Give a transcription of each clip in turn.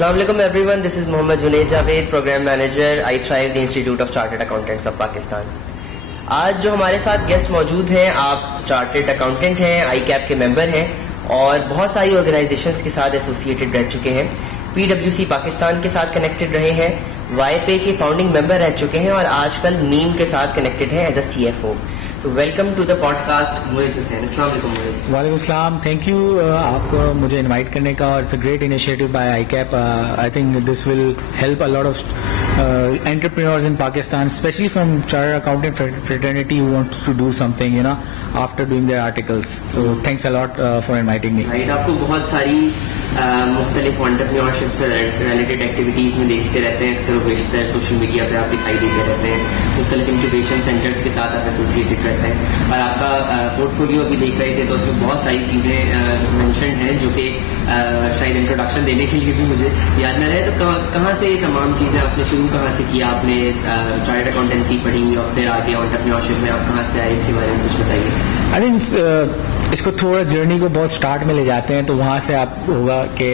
Assalamu alaikum everyone, this is Mohammad Junaid Javed, Program Manager, I Thrive, the Institute of Chartered Accountants of Pakistan. आज जो हमारे साथ guest मौजूद हैं, आप चार्टर्ड अकाउंटेंट हैं, ICAP के मेंबर हैं और बहुत सारी ऑर्गेनाइजेशंस के साथ एसोसिएटेड रह चुके हैं। PwC पाकिस्तान के साथ कनेक्टेड रहे हैं, YPay के फाउंडिंग मेंबर रह चुके हैं और आजकल नीम के साथ कनेक्टेड हैं एज अ CFO। तो welcome to the podcast Muiz Hussain. अस्सलाम वालेकुम मुइज़। वालेकुम अस्सलाम, थैंक यू आपको मुझे इनवाइट करने का। और it's a great initiative by ICAP। I think this will help a lot of entrepreneurs in Pakistan, especially from chartered accountant fraternity who wants to do something, you know, after doing their articles. So thanks a lot for inviting me. Right, आपको बहुत सारी मुख्तलिफ entrepreneurship से related activities में देखते रहते हैं, अक्सर बेशतर सोशल मीडिया पे आप दिखाई देते रहते हैं। मुख्तलिफ इंक्यूबेशन सेंटर्स के साथ आप एसोसिएटेड रहते हैं और आपका पोर्टफोलियो अभी देख रहे थे तो उसमें बहुत सारी चीज़ें मेंशन हैं जो कि शायद इंट्रोडक्शन देने के लिए भी मुझे याद न रहे। तो कहाँ से तमाम चीज़ें आपने शुरू कहाँ से किया? आपने चार्टर्ड अकाउंटेंसी पढ़ी और फिर आगे एंटरप्रेन्योरशिप में आप कहाँ से आए, इसके बारे में कुछ बताइए। आई थिंक इसको थोड़ा जर्नी को बहुत स्टार्ट में ले जाते हैं तो वहाँ से आप होगा कि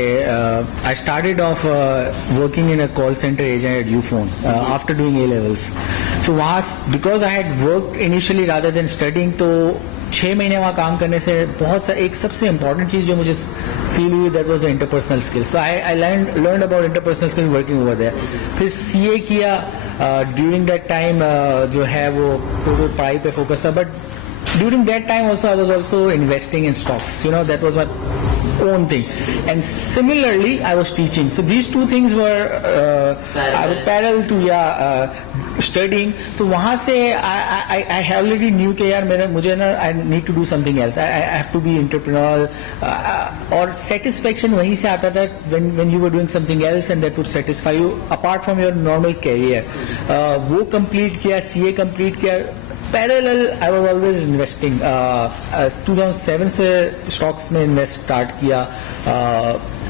I started off working in a call centre agent at Ufone after doing A levels। सो वहाँ because I had worked initially rather than studying, तो 6 महीने वहाँ काम करने से बहुत सा एक सबसे इम्पॉर्टेंट चीज़ जो मुझे फील हुई that was interpersonal skills. So I learn about interpersonal skills working over there. फिर CA किया। ड्यूरिंग दैट टाइम जो है वो टोटल पढ़ाई पे फोकस था, but during that time also I was also investing in stocks, you know, that was my own thing, and similarly I was teaching. So these two things were parallel to studying. तो वहाँ से I already knew कि यार मुझे ना I need to do something else. I have to be entrepreneur और satisfaction वहीं से आता था when you were doing something else and that would satisfy you apart from your normal career. वो complete किया, CA complete किया। Parallel I was always investing. 2007 से stocks में इन्वेस्ट स्टार्ट किया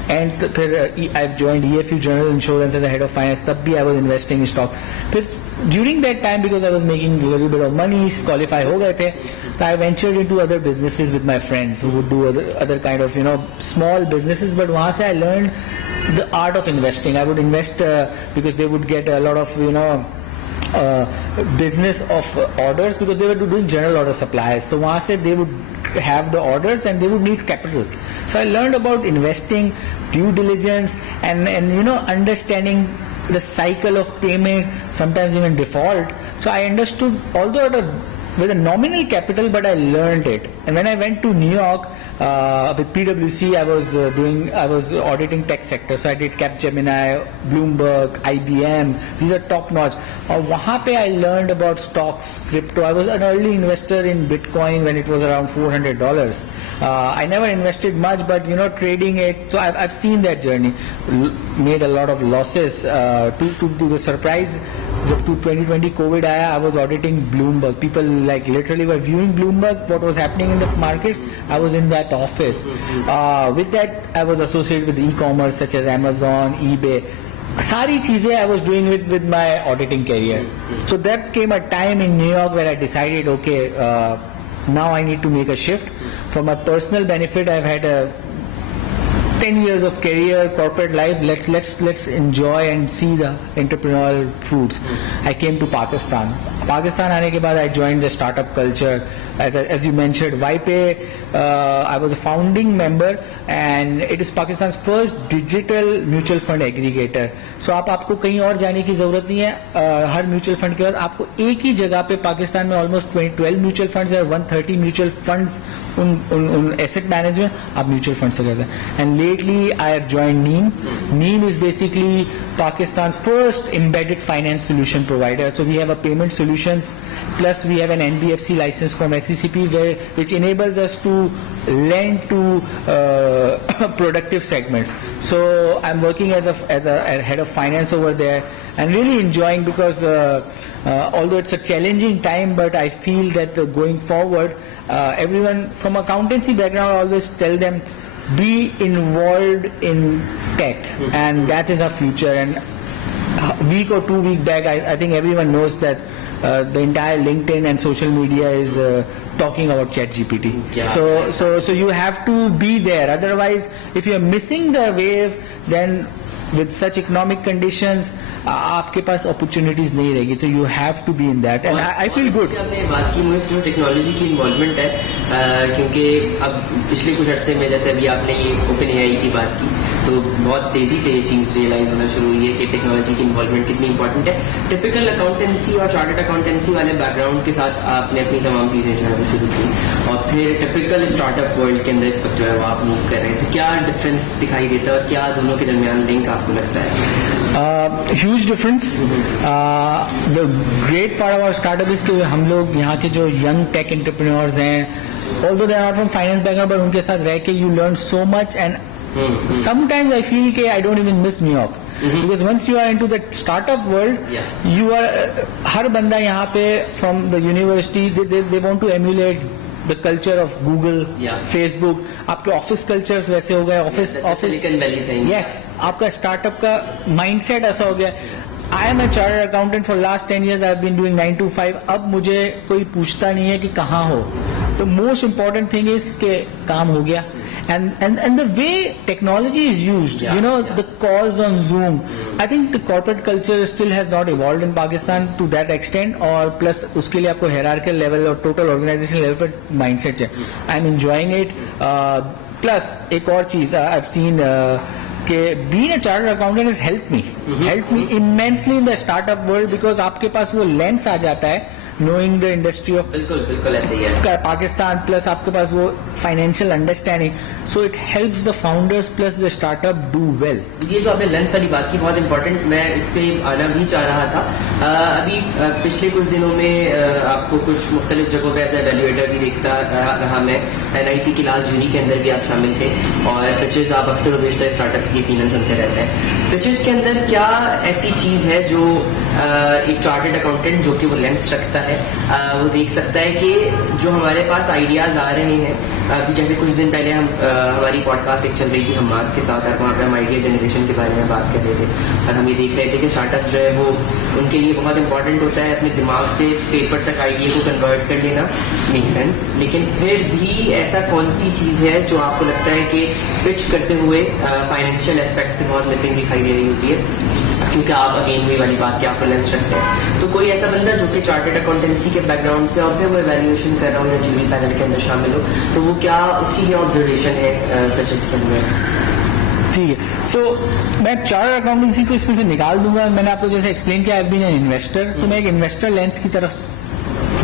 एंड फिर I joined EFU general insurance as head of finance, तब भी I was investing in stock. फिर during that time because I was making little bit of money, qualify हो गए थे, तो I ventured into other businesses with my friends who would do other kind of small businesses. But वहाँ से I learn the art of investing. I would invest because they would get a lot of business of orders because they were doing general order supplies. So वहाँ से they would have the orders and they would need capital. So I learned about investing, due diligence, and understanding the cycle of payment, sometimes even default. So I understood, although with a nominal capital, but I learned it. And when I went to New York with PwC, I was auditing tech sector. So I did Capgemini, Bloomberg, IBM. These are top notch. और वहाँ पे I learned about stocks, crypto. I was an early investor in Bitcoin when it was around $400. I never invested much, but trading it. So I've seen that journey. Made a lot of losses. To the surprise, जब 2020 COVID आया, I was auditing Bloomberg. People like literally were viewing Bloomberg, what was happening in the markets. I was in that office. With that, I was associated with e-commerce such as Amazon, eBay. सारी चीजें I was doing with my auditing career. So that came a time in New York where I decided, okay, now I need to make a shift. For my personal benefit, I've had a 10 years of career, corporate life. Let's enjoy and see the entrepreneurial fruits. I came to Pakistan. Pakistan आने के बाद I joined the startup culture. As you mentioned, YPay, I was a founding member and it is Pakistan's first digital mutual fund aggregator. So आपको कहीं और जाने की जरूरत नहीं है। हर म्यूचुअल फंड के बाद आपको एक ही जगह पे पाकिस्तान में ऑलमोस्ट 12 म्यूचुअल फंड्स है, 130 म्यूचुअल फंड्स उन एसेट मैनेजमेंट आप म्यूचुअल फंड से करते हैं। And lately I have joined Neem. Neem is basically Pakistan's first embedded finance solution provider. So we have a payment solutions, plus we have an NBFC license from SCCP which enables us to lend to productive segments. So I'm working as a head of finance over there and really enjoying because although it's a challenging time, but I feel that going forward, everyone from accountancy background, I always tell them, be involved in tech, and that is our future. And a week or 2 weeks back, I think everyone knows that the entire LinkedIn and social media is talking about ChatGPT. So you have to be there. Otherwise, if you're missing the wave, then with such economic conditions आपके पास opportunities नहीं रहेगी, so you have to be in that, and I feel good. आपने बात की मुझे जो technology की involvement है, क्योंकि अब पिछले कुछ अर्से में जैसे अभी आपने ये ओपन एआई की बात की, तो बहुत तेजी से ये चीज़ रियलाइज होना शुरू हुई है कि टेक्नोलॉजी की इन्वॉल्वमेंट कितनी इंपॉर्टेंट है. टिपिकल अकाउंटेंसी और चार्टर्ड अकाउंटेंसी वाले बैकग्राउंड के साथ आपने अपनी तमाम चीज़ें जो है वो शुरू की, और फिर टिपिकल स्टार्टअप वर्ल्ड के अंदर इस वक्त जो है वो आप मूव कर रहे हैं, तो क्या डिफरेंस दिखाई देता है और क्या दोनों के दरमियान लिंक आपको लगता है? Huge difference. The great part of our startup is कि हम लोग यहाँ के जो young tech entrepreneurs हैं, although they are not from finance background, but उनके साथ रह के you learn so much, and sometimes I feel कि I don't even miss New York. Because once you are into the startup world, you are हर बंदा यहाँ पे from the university they want to emulate the culture of Google, Facebook. आपके office cultures वैसे हो गए, office Silicon Valley thing. Yes, आपका startup का mindset ऐसा हो गया. I am a chartered accountant for last 10 years. I have been doing 9 to 5. अब मुझे कोई पूछता नहीं है कि कहाँ हो. The most important thing is के काम हो गया. And the way technology is used, you know, the calls on Zoom, I think the corporate culture still has not evolved in Pakistan to that extent, और plus उसके लिए आपको hierarchical level और total organization level पर mindset चाहिए. I'm enjoying it. Plus एक और चीज़ I've seen कि being a chartered accountant has helped me immensely in the startup world, because आपके पास वो lens आ जाता है knowing the industry of बिल्कुल ऐसे ही है Pakistan, plus आपके पास वो financial understanding, so it helps the founders plus the startup do well. ये जो आपने लेंस वाली बात की बहुत इंपॉर्टेंट, मैं इस पे आना भी चाह रहा था. अभी पिछले कुछ दिनों में आपको कुछ मुख्तलिफ जगहों पे एज एवेल्युएटर भी देखता रहा मैं. NIC की लास्ट जूरी के अंदर भी आप शामिल थे, और पिचेस आप अक्सर और बेशतर स्टार्टअप्स की ओपिनियन सुनते रहते हैं. पिचेस के अंदर क्या ऐसी चीज़ है जो एक चार्टर्ड अकाउंटेंट जो कि वो लेंस रखता है वो देख सकता है कि जो हमारे पास आइडियाज आ रहे हैं. अभी जैसे कुछ दिन पहले हमारी पॉडकास्ट एक चल रही थी हम्माद के साथ, और वहाँ पे हम आइडिया जनरेशन के बारे में बात कर रहे थे, और हम ये देख रहे थे कि स्टार्टअप जो है वो उनके लिए बहुत इंपॉर्टेंट होता है अपने दिमाग से पेपर तक आइडिया को कन्वर्ट कर लेना. Make sense. लेकिन फिर भी ऐसा कौन सी चीज़ है जो आपको लगता है कि पिच करते हुए फाइनेंशियल एस्पेक्ट से बहुत मिसिंग दिखाई दे रही होती है, क्योंकि आप अगेन वही वाली बात कि आप लेंस रखते हैं. तो कोई ऐसा बंदा जो कि चार्टर्ड अकाउंटेंसी के बैकग्राउंड से और फिर वो इवैल्यूएशन कर रहा हो या जूरी पैनल के अंदर शामिल हो, तो वो क्या उसकी क्या ऑब्जर्वेशन है पिचेस के अंदर? ठीक है. सो मैं चार्टर्ड अकाउंटेंसी को इसमें से निकाल दूंगा. मैंने आपको जैसे एक्सप्लेन किया, I have been an investor, तो मैं एक इन्वेस्टर लेंस की तरफ,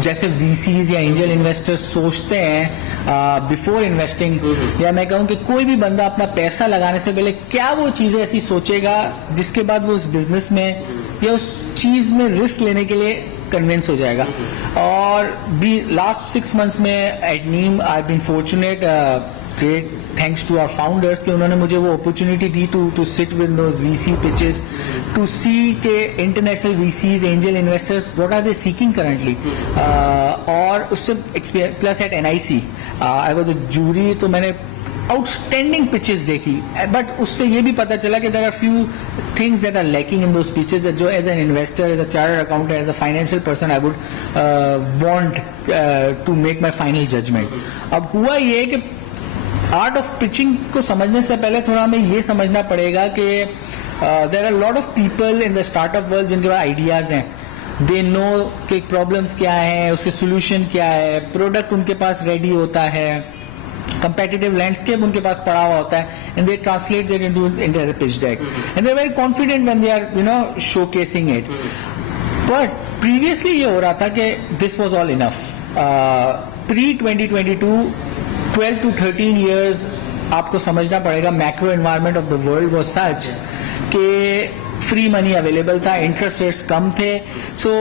जैसे VCs या एंजल इन्वेस्टर्स सोचते हैं बिफोर इन्वेस्टिंग, या मैं कहूँ कि कोई भी बंदा अपना पैसा लगाने से पहले क्या वो चीजें ऐसी सोचेगा जिसके बाद वो उस बिजनेस में या उस चीज में रिस्क लेने के लिए कन्विंस हो जाएगा. और लास्ट 6 months में at Neem I been fortunate, great thanks to our founders, कि उन्होंने मुझे वो अपॉर्चुनिटी दी to sit with those VC pitches, to see के international VCs, angel investors, what are they seeking currently. और उससे plus at NIC I was a jury, तो मैंने आउटस्टैंडिंग पिचेस देखी, बट उससे ये भी पता चला कि there are few things that are lacking in those pitches, जो as an investor, as a chartered accountant, as a financial person I would want to make my final judgement. अब हुआ ये कि आर्ट ऑफ पिचिंग को समझने से पहले थोड़ा हमें ये समझना पड़ेगा कि there are lot of people in the startup world जिनके पास आइडियाज हैं. दे नो कि प्रॉब्लम्स क्या है, उसके सोल्यूशन क्या है, प्रोडक्ट उनके पास रेडी होता है, competitive landscape उनके पास पड़ा हुआ होता है, and they translate that into a pitch deck, and they're very confident when they are showcasing it. But previously ये हो रहा था कि this was all enough. Pre 2022, 12 to 13 years आपको समझना पड़ेगा, macro environment of the world was such कि free money available था, इंटरेस्ट रेट्स कम थे, so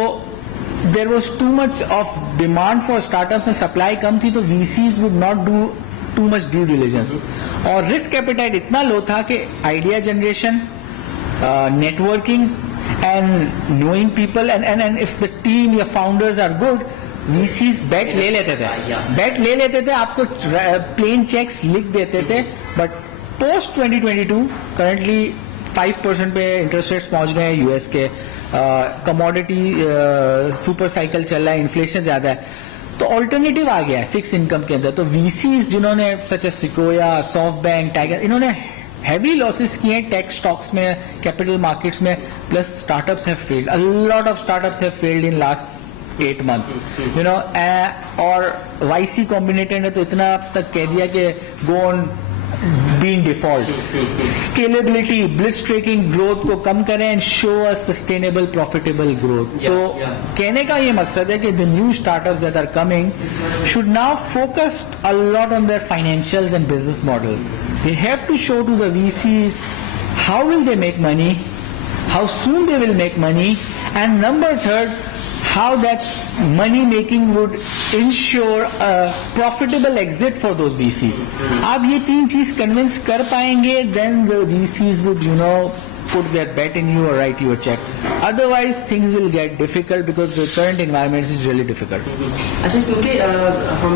there was too much of demand for startups and supply कम थी, तो VCs would not do too much due diligence, और risk appetite इतना low था कि idea generation, networking and knowing people, and if the team या founders are good, VCs bet ले लेते थे, आपको प्लेन चेक्स लिख देते थे. बट पोस्ट 2022 करंटली 5% पे इंटरेस्ट रेट्स पहुंच गए हैं US के, कमोडिटी सुपर साइकिल चल रहा है, इन्फ्लेशन ज्यादा है, तो ऑल्टरनेटिव आ गया है फिक्स इनकम के अंदर. तो VCs जिन्होंने such as Sequoia, SoftBank, Tiger, इन्होंने हैवी लॉसेस किए हैं टेक स्टॉक्स में, कैपिटल मार्केट्स में, plus startups have failed, a lot of startups have failed in last 8 months, you know, और YC कॉम्बिनेटर ने तो इतना तक कह दिया कि go on being default, scalability, bliss tracking growth को कम करें and show a sustainable profitable growth. तो कहने का ये मकसद है कि the new startups that are coming should now focus a lot on their financials and business model. They have to show to the VCs how will they make money, how soon they will make money, and number third, how that money making would ensure a profitable exit for those VCs. आप ये 3 चीज convince कर पाएंगे, then the VCs would, you know, put their bet in you or write you a check. Otherwise, things will get difficult because the current environment is really difficult. अच्छा, क्योंकि हम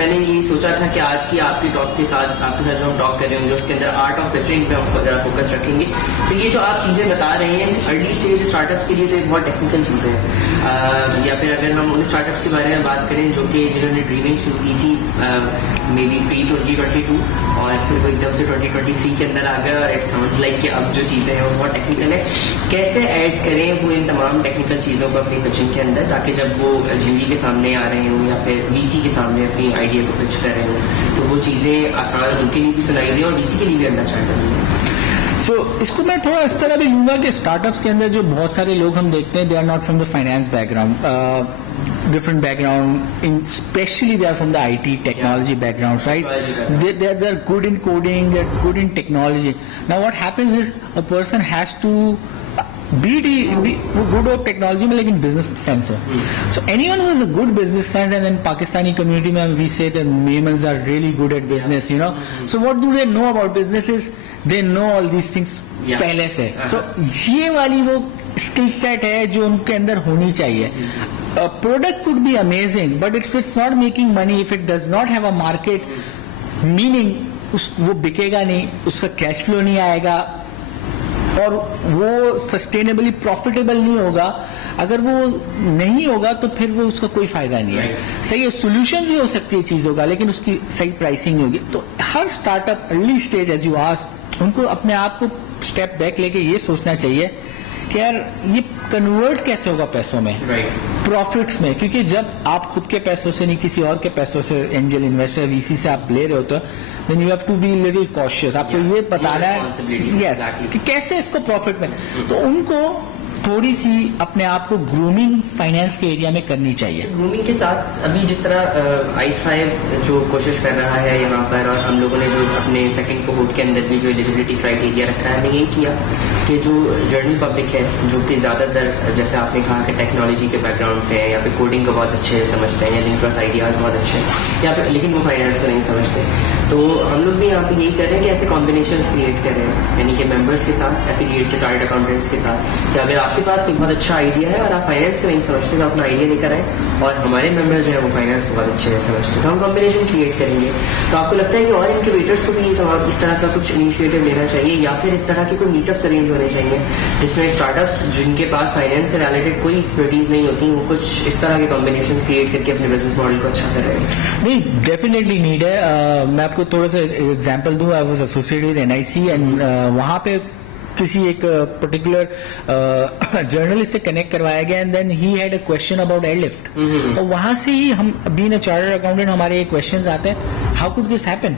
मैंने ये सोचा था कि आज की आपकी टॉक के साथ आपके साथ जो हम टॉक कर रहे होंगे उसके अंदर आर्ट ऑफ वेंचरिंग पे हम ज़रा फोकस रखेंगे। तो ये जो आप चीज़ें बता रहे हैं अर्ली स्टेज स्टार्टअप्स के लिए तो एक बहुत टेक्निकल चीज़ें हैं, या फिर अगर हम उन स्टार्टअप्स के बारे में बात करें जो कि जिन्होंने ड्रीमिंग शुरू की थी मे बी pre-2022 और फिर वो एकदम से 2023 के अंदर आ गए और इट साउंड्स लाइक कि अब जो चीज़ें हैं वो बहुत टेक्निकल है, कैसे ऐड करें वो इन तमाम टेक्निकल चीज़ों को अपनी पिचिंग के अंदर, ताकि जब वो जूरी के सामने आ रहे हों या फिर VC के सामने अपनी आइडिया को पिच कर रहे हों तो वो चीज़ें आसान उनके लिए भी सुनाई दें और DC के लिए भी अंडरस्टैंड करें। सो इसको मैं थोड़ा इस तरह भी लूंगा कि स्टार्टअप्स के अंदर जो बहुत सारे लोग हम देखते हैं, they are not from the finance background, different background, especially they are from the IT technology backgrounds, right? They're good in coding, they're good in technology. Now what happens is a person has to be good at technology में लेकिन business sense हो. So anyone who has a good business sense, and in Pakistani community में we say that Memons are really good at business, you know. So what do they know about business is they know all these things पहले से. So ये वाली वो skill set है जो उनके अंदर होनी चाहिए. A product could be amazing, but if it's not making money, if it does not have a market, meaning वो बिकेगा नहीं, उसका कैश फ्लो नहीं आएगा और वो सस्टेनेबली प्रॉफिटेबल नहीं होगा, अगर वो नहीं होगा तो फिर वो उसका कोई फायदा नहीं है. सही है, सोल्यूशन भी हो सकती है चीजों का, लेकिन उसकी सही प्राइसिंग नहीं होगी. तो हर startup early stage as you asked उनको अपने आप को स्टेप बैक लेके ये सोचना चाहिए कि यार ये कन्वर्ट कैसे होगा पैसों में, प्रॉफिट्स में, क्योंकि जब आप खुद के पैसों से नहीं किसी और के पैसों से, एंजल इन्वेस्टर VC से आप ले रहे हो तो then you have to be little cautious. आपको ये बताना है यस कि कैसे इसको प्रॉफिट में, तो उनको थोड़ी सी अपने आप को ग्रूमिंग फाइनेंस के एरिया में करनी चाहिए. ग्रूमिंग के साथ अभी जिस तरह i5 जो कोशिश कर रहा है यहाँ पर, और हम लोगों ने जो अपने सेकंड कोहोर्ट के अंदर भी जो एलिजिबिलिटी क्राइटेरिया रखा है, हमने ये किया कि जो जनरल पब्लिक है जो कि ज़्यादातर जैसे आपने कहा कि टेक्नोलॉजी के बैकग्राउंड से है या फिर कोडिंग को बहुत अच्छे समझते हैं या जिनके पास आइडियाज़ बहुत अच्छे हैं या फिर लेकिन वो फाइनेंस को नहीं समझते, तो हम लोग भी यहाँ पे यही कर रहे हैं कि ऐसे कॉम्बिनेशन क्रिएट कर रहे हैं, यानी कि मेंबर्स के साथ, एफिलिएट्स या चार्टर्ड अकाउंटेंट्स के साथ, कि अगर आपके पास कोई बहुत अच्छा आइडिया है और आप फाइनेंस को नहीं समझते तो अपना आइडिया लेकर आए और हमारे मेंबर्स जो है वो फाइनेंस को बहुत अच्छे से समझते हैं, तो हम कॉम्बिनेशन क्रिएट करेंगे. तो आपको लगता है कि और इनक्यूबेटर्स को भी तो इस तरह का कुछ इनिशिएटिव लेना चाहिए या फिर इस तरह के कोई मीटअप्स अरेंज होने चाहिए जिसमें स्टार्टअप्स जिनके पास फाइनेंस से रिलेटेड कोई एक्सपर्टीज नहीं होती वो कुछ इस तरह के कॉम्बिनेशन क्रिएट करके अपने बिजनेस मॉडल को अच्छा कर रहे हैं? नहीं, डेफिनेटली नीड है. मैं आपको थोड़ा सा एग्जांपल दूं. I was associated with NIC and वहां पे किसी एक पर्टिकुलर जर्नलिस्ट से कनेक्ट करवाया गया and then he had a question about Airlift, और वहां से ही हम बीइंग अ चार्टर्ड अकाउंटेंट हमारे ये क्वेश्चंस आते हैं, how could this happen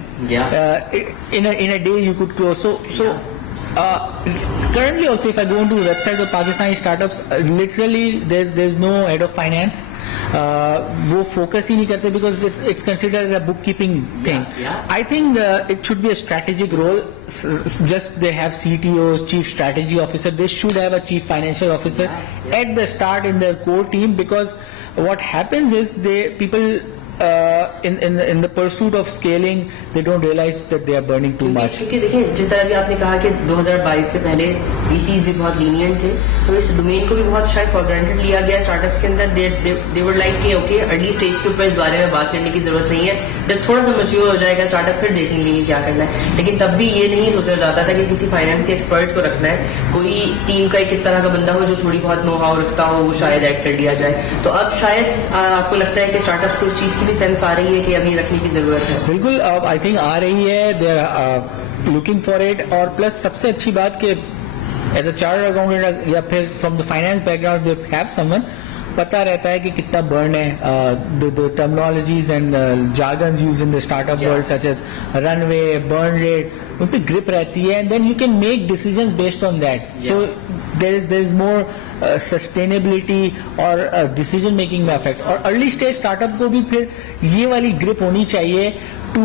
in a day you could close. So currently also if I go into the website of Pakistani startups, literally there's no head of finance. वो focus ही नहीं करते because it's considered as a bookkeeping thing. I think it should be a strategic role. Just they have CTOs, chief strategy officer. They should have a chief financial officer at the start in their core team, because what happens is people in the pursuit of scaling they don't realize that they are burning too much. क्योंकि देखिए जिस तरह भी आपने कहा कि 2022 से पहले VCs भी बहुत लीनियंट थे, तो इस डोमेन को भी बहुत शायद फॉर ग्रांटेड लिया गया स्टार्टअप्स के अंदर. दे वुड लाइक कि ओके अर्ली स्टेज के ऊपर इस बारे में बात करने की जरूरत नहीं है, जब थोड़ा सा मैच्योर हो जाएगा स्टार्टअप फिर देखेंगे कि क्या करना है. लेकिन तब भी ये नहीं सोचा जाता था कि किसी फाइनेंस के एक्सपर्ट को रखना है, कोई टीम का एक इस तरह का बंदा हो जो थोड़ी बहुत नो हाउ रखता हो, वो शायद ऐड कर लिया जाए. तो अब शायद आपको लगता है कि स्टार्टअप्स को इस चीज की भी सेंस आ रही है कि अभी रखने की जरूरत है? बिल्कुल, अब आई थिंक आ रही है, they are looking for it. और प्लस सबसे अच्छी बात कि एज अ चार्टर्ड अकाउंटेंट या फिर from the finance background they have someone, पता रहता है कि कितना बर्न है, the terminologies and jargons used in the startup world such as runway, burn rate, उन पे ग्रिप रहती है, and then you can make decisions based on that. So there is more sustainability और डिसीजन मेकिंग में effect. और early stage startup को भी फिर ये वाली ग्रिप होनी चाहिए to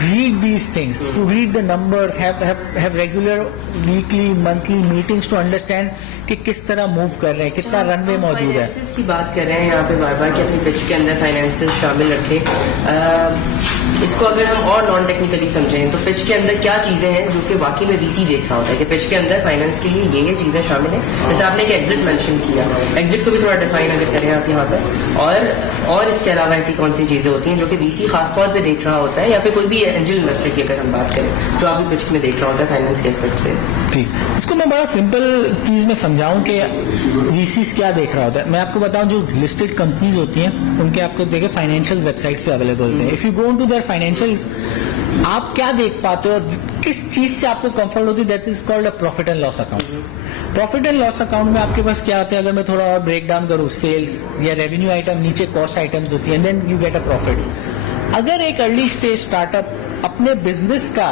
read these things, to read the numbers, have regular weekly monthly meetings to understand कि किस तरह मूव कर रहे हैं, कितना रनवे मौजूद है। फाइनेंसेस की बात कर रहे हैं यहाँ पे बार-बार कि अपनी पिच के अंदर फाइनेंसेस शामिल रखें। इसको अगर हम और नॉन टेक्निकली समझें तो पिच के अंदर क्या चीजें हैं जो कि वाकई में वीसी देख रहा होता है कि पिच के अंदर फाइनेंस के लिए ये चीजें शामिल हैं। जैसे आपने एक एग्जिट मेंशन किया, एग्जिट को भी थोड़ा डिफाइन अगर करें आप यहाँ पर, और इसके अलावा ऐसी कौन सी चीजें होती हैं जो कि वीसी खासतौर पे देख रहा होता है, या फिर कोई भी एंजल इन्वेस्टर की अगर हम बात करें जो अभी पिच में देख रहा होता है फाइनेंस के एस्पेक्ट से? ठीक, इसको मैं बड़ा सिंपल चीज में समझाऊं कि वीसीज क्या देख रहा होता है। मैं आपको बताऊं, जो लिस्टेड कंपनीज होती हैं उनके आपको देखे फाइनेंशियल वेबसाइट्स पे अवेलेबल होते हैं। If you go to their financials, आप क्या देख पाते हो, किस चीज से आपको कंफर्ट होती है, that is called a profit and loss account. Profit and loss account में आपके पास क्या होता है, अगर मैं थोड़ा और ब्रेक डाउन करूं, सेल्स या रेवेन्यू आइटम, नीचे कॉस्ट आइटम्स होती है, then you get a profit. अगर एक अर्ली स्टेज स्टार्टअप अपने बिजनेस का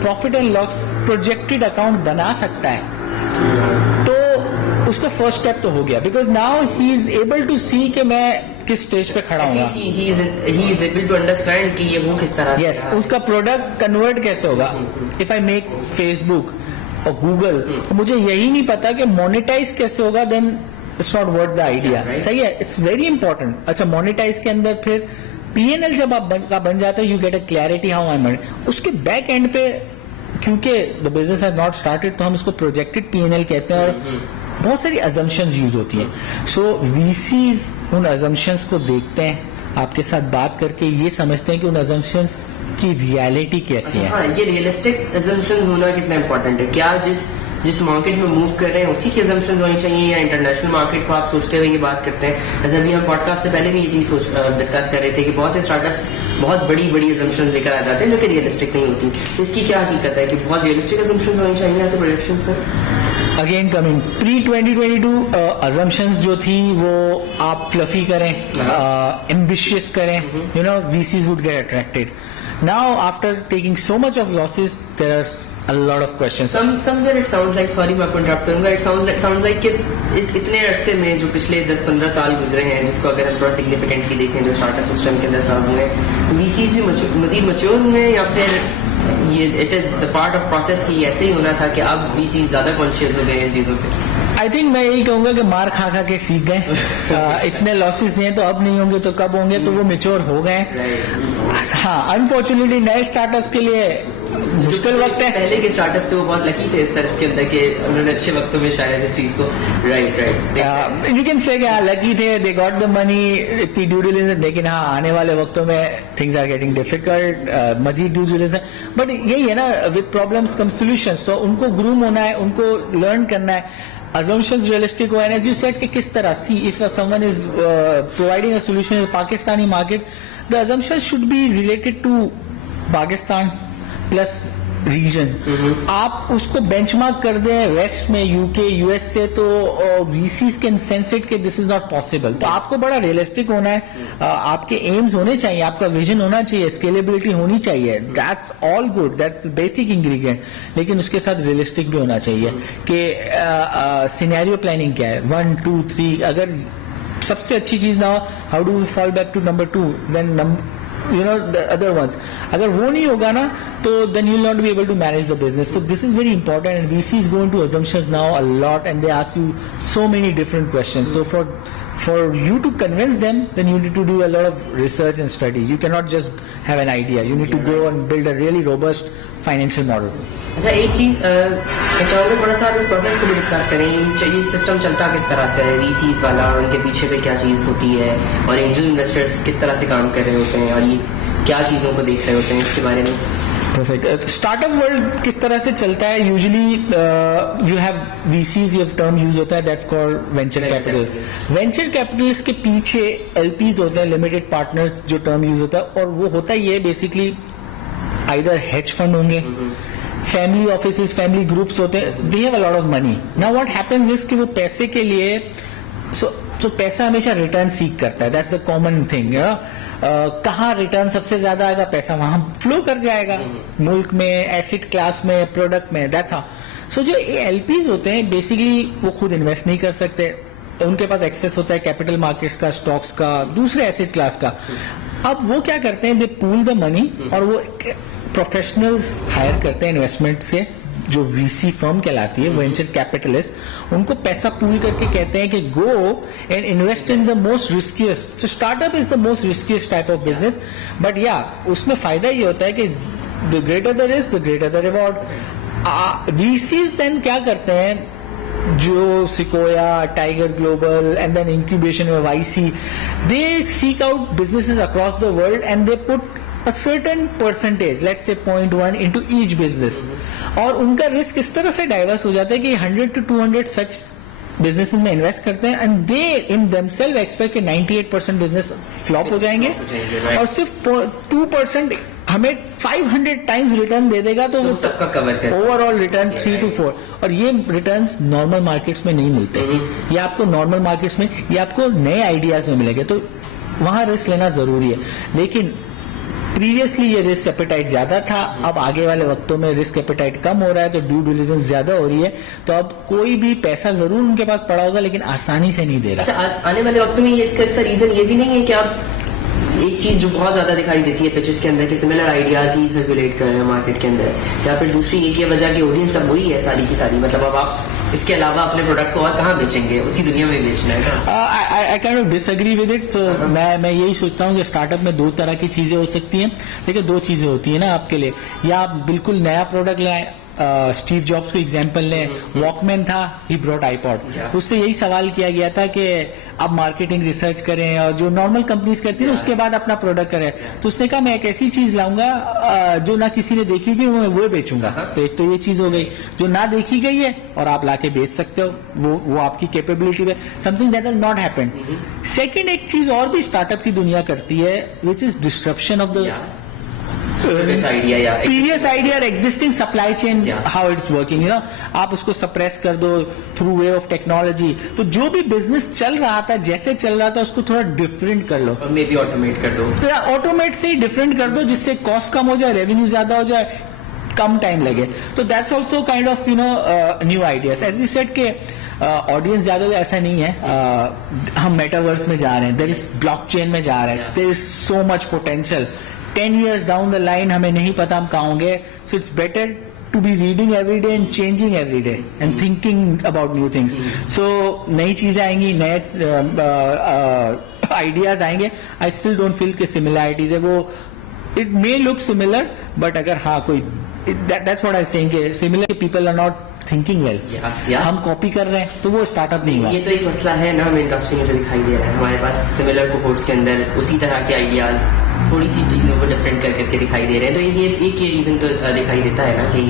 profit and loss projected account बना सकता है तो उसका फर्स्ट स्टेप तो हो गया, because now he is able to see कि मैं किस स्टेज पे खड़ा हूँ। He is able to understand कि ये वो किस तरह से यस, उसका प्रोडक्ट कन्वर्ट कैसे होगा। इफ आई मेक फेसबुक और गूगल, तो मुझे यही नहीं पता कि मोनेटाइज कैसे होगा, then it's not worth the idea. सही है, इट्स वेरी इंपॉर्टेंट। अच्छा, मोनेटाइज के अंदर फिर पीएनएल जब आप बन जाते हैं, you get a clarity how I money. उसके बैक एंड पे क्योंकि the business has not started, तो हम उसको प्रोजेक्टेड पीएनएल कहते हैं, और बहुत सारी अजम्पशंस यूज होती हैं। सो वीसीज उन अजम्पशंस को देखते हैं, आपके साथ बात करके ये समझते हैं कि उन अजम्पशंस की रियलिटी कैसी है। हाँ, ये रियलिस्टिक अजम्पशंस होना कितना इंपॉर्टेंट है। क्या जिस मार्केट में मूव कर रहे हैं उसी की अजम्पशंस होनी चाहिए, या इंटरनेशनल मार्केट को आप सोचते हुए ये बात करते हैं? जैसे अभी हम पॉडकास्ट से पहले भी ये चीज डिस्कस कर रहे थे कि बहुत से स्टार्टअप्स बहुत बड़ी अजम्पशंस लेकर आ जाते हैं जो कि रियलिस्टिक नहीं होती। तो इसकी क्या हकीकत है कि बहुत रियलिस्टिक अजम्पशंस होनी चाहिए आपके प्रोजेक्शंस में? अगेन कमिंग प्री 2022 अजम्पशंस जो थी वो आप फ्लफी करें, एम्बिशियस करें, you know, VCs would get attracted. Now after taking so much of losses, there are a lot of questions. Somewhere it sounds like, sorry मैं आपको interrupt करूंगा, it sounds like कि इतने अरसे में जो पिछले 10-15 साल गुजरे हैं, जिसको अगर हम थोड़ा सिग्निफिकेंटली देखें, जो स्टार्टअप सिस्टम के अंदर साल हुए, VCs भी मजीद मैच्योर हुए, या फिर ये it is the part of process कि ऐसे ही होना था कि अब VCs ज्यादा कॉन्शियस हो गए हैं चीजों पे? आई थिंक मैं यही कहूंगा कि मार खा खा के सीख गए। इतने लॉसेस हैं तो अब नहीं होंगे तो कब होंगे, तो वो मेच्योर हो गए। हाँ, अनफॉर्चुनेटली नए स्टार्टअप्स के लिए मुश्किल वक्त है। पहले के स्टार्टअप से वो बहुत लकी थे इस सेंस के अंदर कि उन्होंने अच्छे वक्तों में शायद इस चीज को right you can say lucky थे, दे गॉट द मनी, इतनी ड्यू डिलिजेंस। लेकिन हाँ, आने वाले वक्तों में थिंग्स आर गेटिंग डिफिकल्ट, मजीद ड्यू डिलिजेंस। बट यही है ना, विद प्रॉब्लम्स कम सॉल्यूशंस। तो उनको ग्रूम होना है, उनको लर्न करना है, assumptions realistic हो, and as you said कि किस तरह, see if someone is providing a solution in the Pakistani market, the assumptions should be related to Pakistan plus region. आप उसको बेंचमार्क कर दें वेस्ट में, यूके, यूएस से, तो VCs कैन सेंस इट कि दिस इज नॉट पॉसिबल। तो आपको बड़ा रियलिस्टिक होना है, आपके एम्स होने चाहिए, आपका विजन होना चाहिए, स्केलेबिलिटी होनी चाहिए, that's all good, that's basic ingredient. लेकिन उसके साथ रियलिस्टिक भी होना चाहिए कि सिनेरियो प्लानिंग क्या है, 1 2 3। अगर सबसे अच्छी चीज ना हो, how do we fall back to number 2, then you know the other ones. अगर वो नहीं होगा ना, तो then you'll not be able to manage the business. So this is very important, and VCs go into assumptions now a lot, and they ask you so many different questions. So for you to convince them, then you need to do a lot of research and study. You cannot just have an idea. You need to go and build a really robust financial model. अच्छा, एक चीज मैं चाहूँगा थोड़ा सा इस process को भी डिस्कस करें। ये सिस्टम चलता किस तरह से है, VCs वाला, और उनके पीछे पे क्या चीज होती है, और एंजल इन्वेस्टर्स किस तरह से काम कर रहे होते हैं, और ये क्या चीजों को देख रहे होते हैं, इसके बारे में परफेक्ट. स्टार्टअप वर्ल्ड किस तरह से चलता है? यूजुअली यू हैव वीसीज, ये टर्म यूज होता है, that's called venture capital. Venture capitalist के पीछे एलपीज होते हैं, लिमिटेड पार्टनर्स, जो टर्म यूज होता है, और वो होता ही है बेसिकली आइदर हेज फंड होंगे, फैमिली ऑफिसेस, फैमिली ग्रुप्स होते हैं, they have a lot of money. Now what happens is कि वो पैसे के लिए so पैसा हमेशा रिटर्न सीख करता है. That's the common thing. कहाँ रिटर्न सबसे ज्यादा आएगा, पैसा वहां फ्लो कर जाएगा, मुल्क में, एसेट क्लास में, प्रोडक्ट में. That's how. सो जो एलपीज होते हैं बेसिकली वो खुद इन्वेस्ट नहीं कर सकते, उनके पास एक्सेस होता है कैपिटल मार्केट्स का, स्टॉक्स का, दूसरे एसेट क्लास का. अब वो क्या करते हैं, दे पूल द मनी, और वो प्रोफेशनल्स हायर करते हैं इन्वेस्टमेंट से, जो वीसी फर्म कहलाती है, वेंचर कैपिटलिस्ट. उनको पैसा पूल करके कहते हैं कि go and invest in the most riskiest. So startup is the most riskiest type of business, but या उसमें फायदा ये होता है कि the greater the risk the greater the reward. VCs then क्या करते हैं, जो Sequoia, Tiger Global, and then incubation में YC, they seek out businesses across the world and they put a certain percentage, let's say 0.1 into each business. और उनका risk इस तरह से डाइवर्स हो जाता है कि 100 to 200 सच बिजनेसेस में इन्वेस्ट करते हैं, and they in themselves expect कि 98% बिजनेस फ्लॉप हो जाएंगे, और सिर्फ 2% हमें 500 टाइम्स रिटर्न दे देगा, तो वो सबका कवर कर ओवरऑल रिटर्न 3 to 4. और ये रिटर्न्स नॉर्मल मार्केट्स में नहीं मिलते. ये आपको नॉर्मल मार्केट्स में, ये आपको नए आइडियाज में मिलेंगे, तो वहां रिस्क लेना जरूरी है. लेकिन प्रीवियसली ये रिस्क एपेटाइट ज्यादा था, अब आगे वाले वक्तों में रिस्क एपेटाइट कम हो रहा है, तो ड्यू डिलिजेंस ज्यादा हो रही है, तो अब कोई भी पैसा जरूर उनके पास पड़ा होगा, लेकिन आसानी से नहीं दे रहा. अच्छा, आने वाले वक्त में इसका रीजन ये भी नहीं है कि आप एक चीज जो बहुत ज्यादा दिखाई देती है पिचेस के अंदर कि सिमिलर आइडियाज ही सर्कुलेट कर रहे हैं मार्केट के अंदर, या फिर दूसरी एक ही वजह की ऑडियंस अब वही है सारी की सारी, मतलब अब आप इसके अलावा अपने प्रोडक्ट को और कहाँ बेचेंगे, उसी दुनिया में बेचना है. I can of disagree with it. तो मैं यही सोचता हूँ कि स्टार्टअप में दो तरह की चीजें हो सकती हैं. देखिए, दो चीजें होती है ना आपके लिए, या आप बिल्कुल नया प्रोडक्ट लाएं. स्टीव जॉब्स को एग्जांपल लें, वॉकमैन था, ही ब्रॉट आईपॉड. उससे यही सवाल किया गया था कि आप मार्केटिंग रिसर्च करें, और जो नॉर्मल कंपनीज करती है ना, उसके बाद अपना प्रोडक्ट करें. तो उसने कहा मैं एक ऐसी चीज लाऊंगा जो ना किसी ने देखी हुई, मैं वो बेचूंगा. तो एक तो ये चीज हो गई जो ना देखी गई है, और आप लाके बेच सकते हो, वो आपकी कैपेबिलिटी है. Something that has not happened. Second, एक चीज और भी स्टार्टअप की दुनिया करती है, which is disruption of the previous idea or existing supply chain, how it's working, you know, आप उसको सप्रेस कर दो थ्रू वे ऑफ टेक्नोलॉजी. तो जो भी बिजनेस चल रहा था, जैसे चल रहा था, उसको थोड़ा डिफरेंट कर लो, मे बी ऑटोमेट कर दो, ऑटोमेट से ही डिफरेंट कर दो, जिससे कॉस्ट कम हो जाए, रेवेन्यू ज्यादा हो जाए, कम टाइम लगे. तो that's also kind of new ideas. As you said के ऑडियंस ज्यादा, ऐसा नहीं है. हम मेटावर्स में जा रहे हैं, देयर इज ब्लॉकचेन में जा रहे हैं, there is so much potential. 10 years down the line हमें नहीं पता हम कहाँ होंगे. So it's better to be reading every day and changing every day and thinking about new things. So नई चीजें आएंगी, नए आइडियाज आएंगे. I still don't feel कि similarities है. वो it may look similar, but अगर हाँ कोई, that's what I was saying कि similar people are not thinking well. हम कॉपी कर रहे हैं, तो वो स्टार्टअप नहीं हुआ. ये तो एक मसला है ना हमें इंडस्ट्री में जो दिखाई दे रहा है. हमारे पास सिमिलर कोहोर्ट्स के अंदर उसी तरह के आइडियाज थोड़ी सी चीजों को डिफरेंट करके दिखाई दे रहे हैं. तो ये एक ये रीजन तो दिखाई देता है ना कि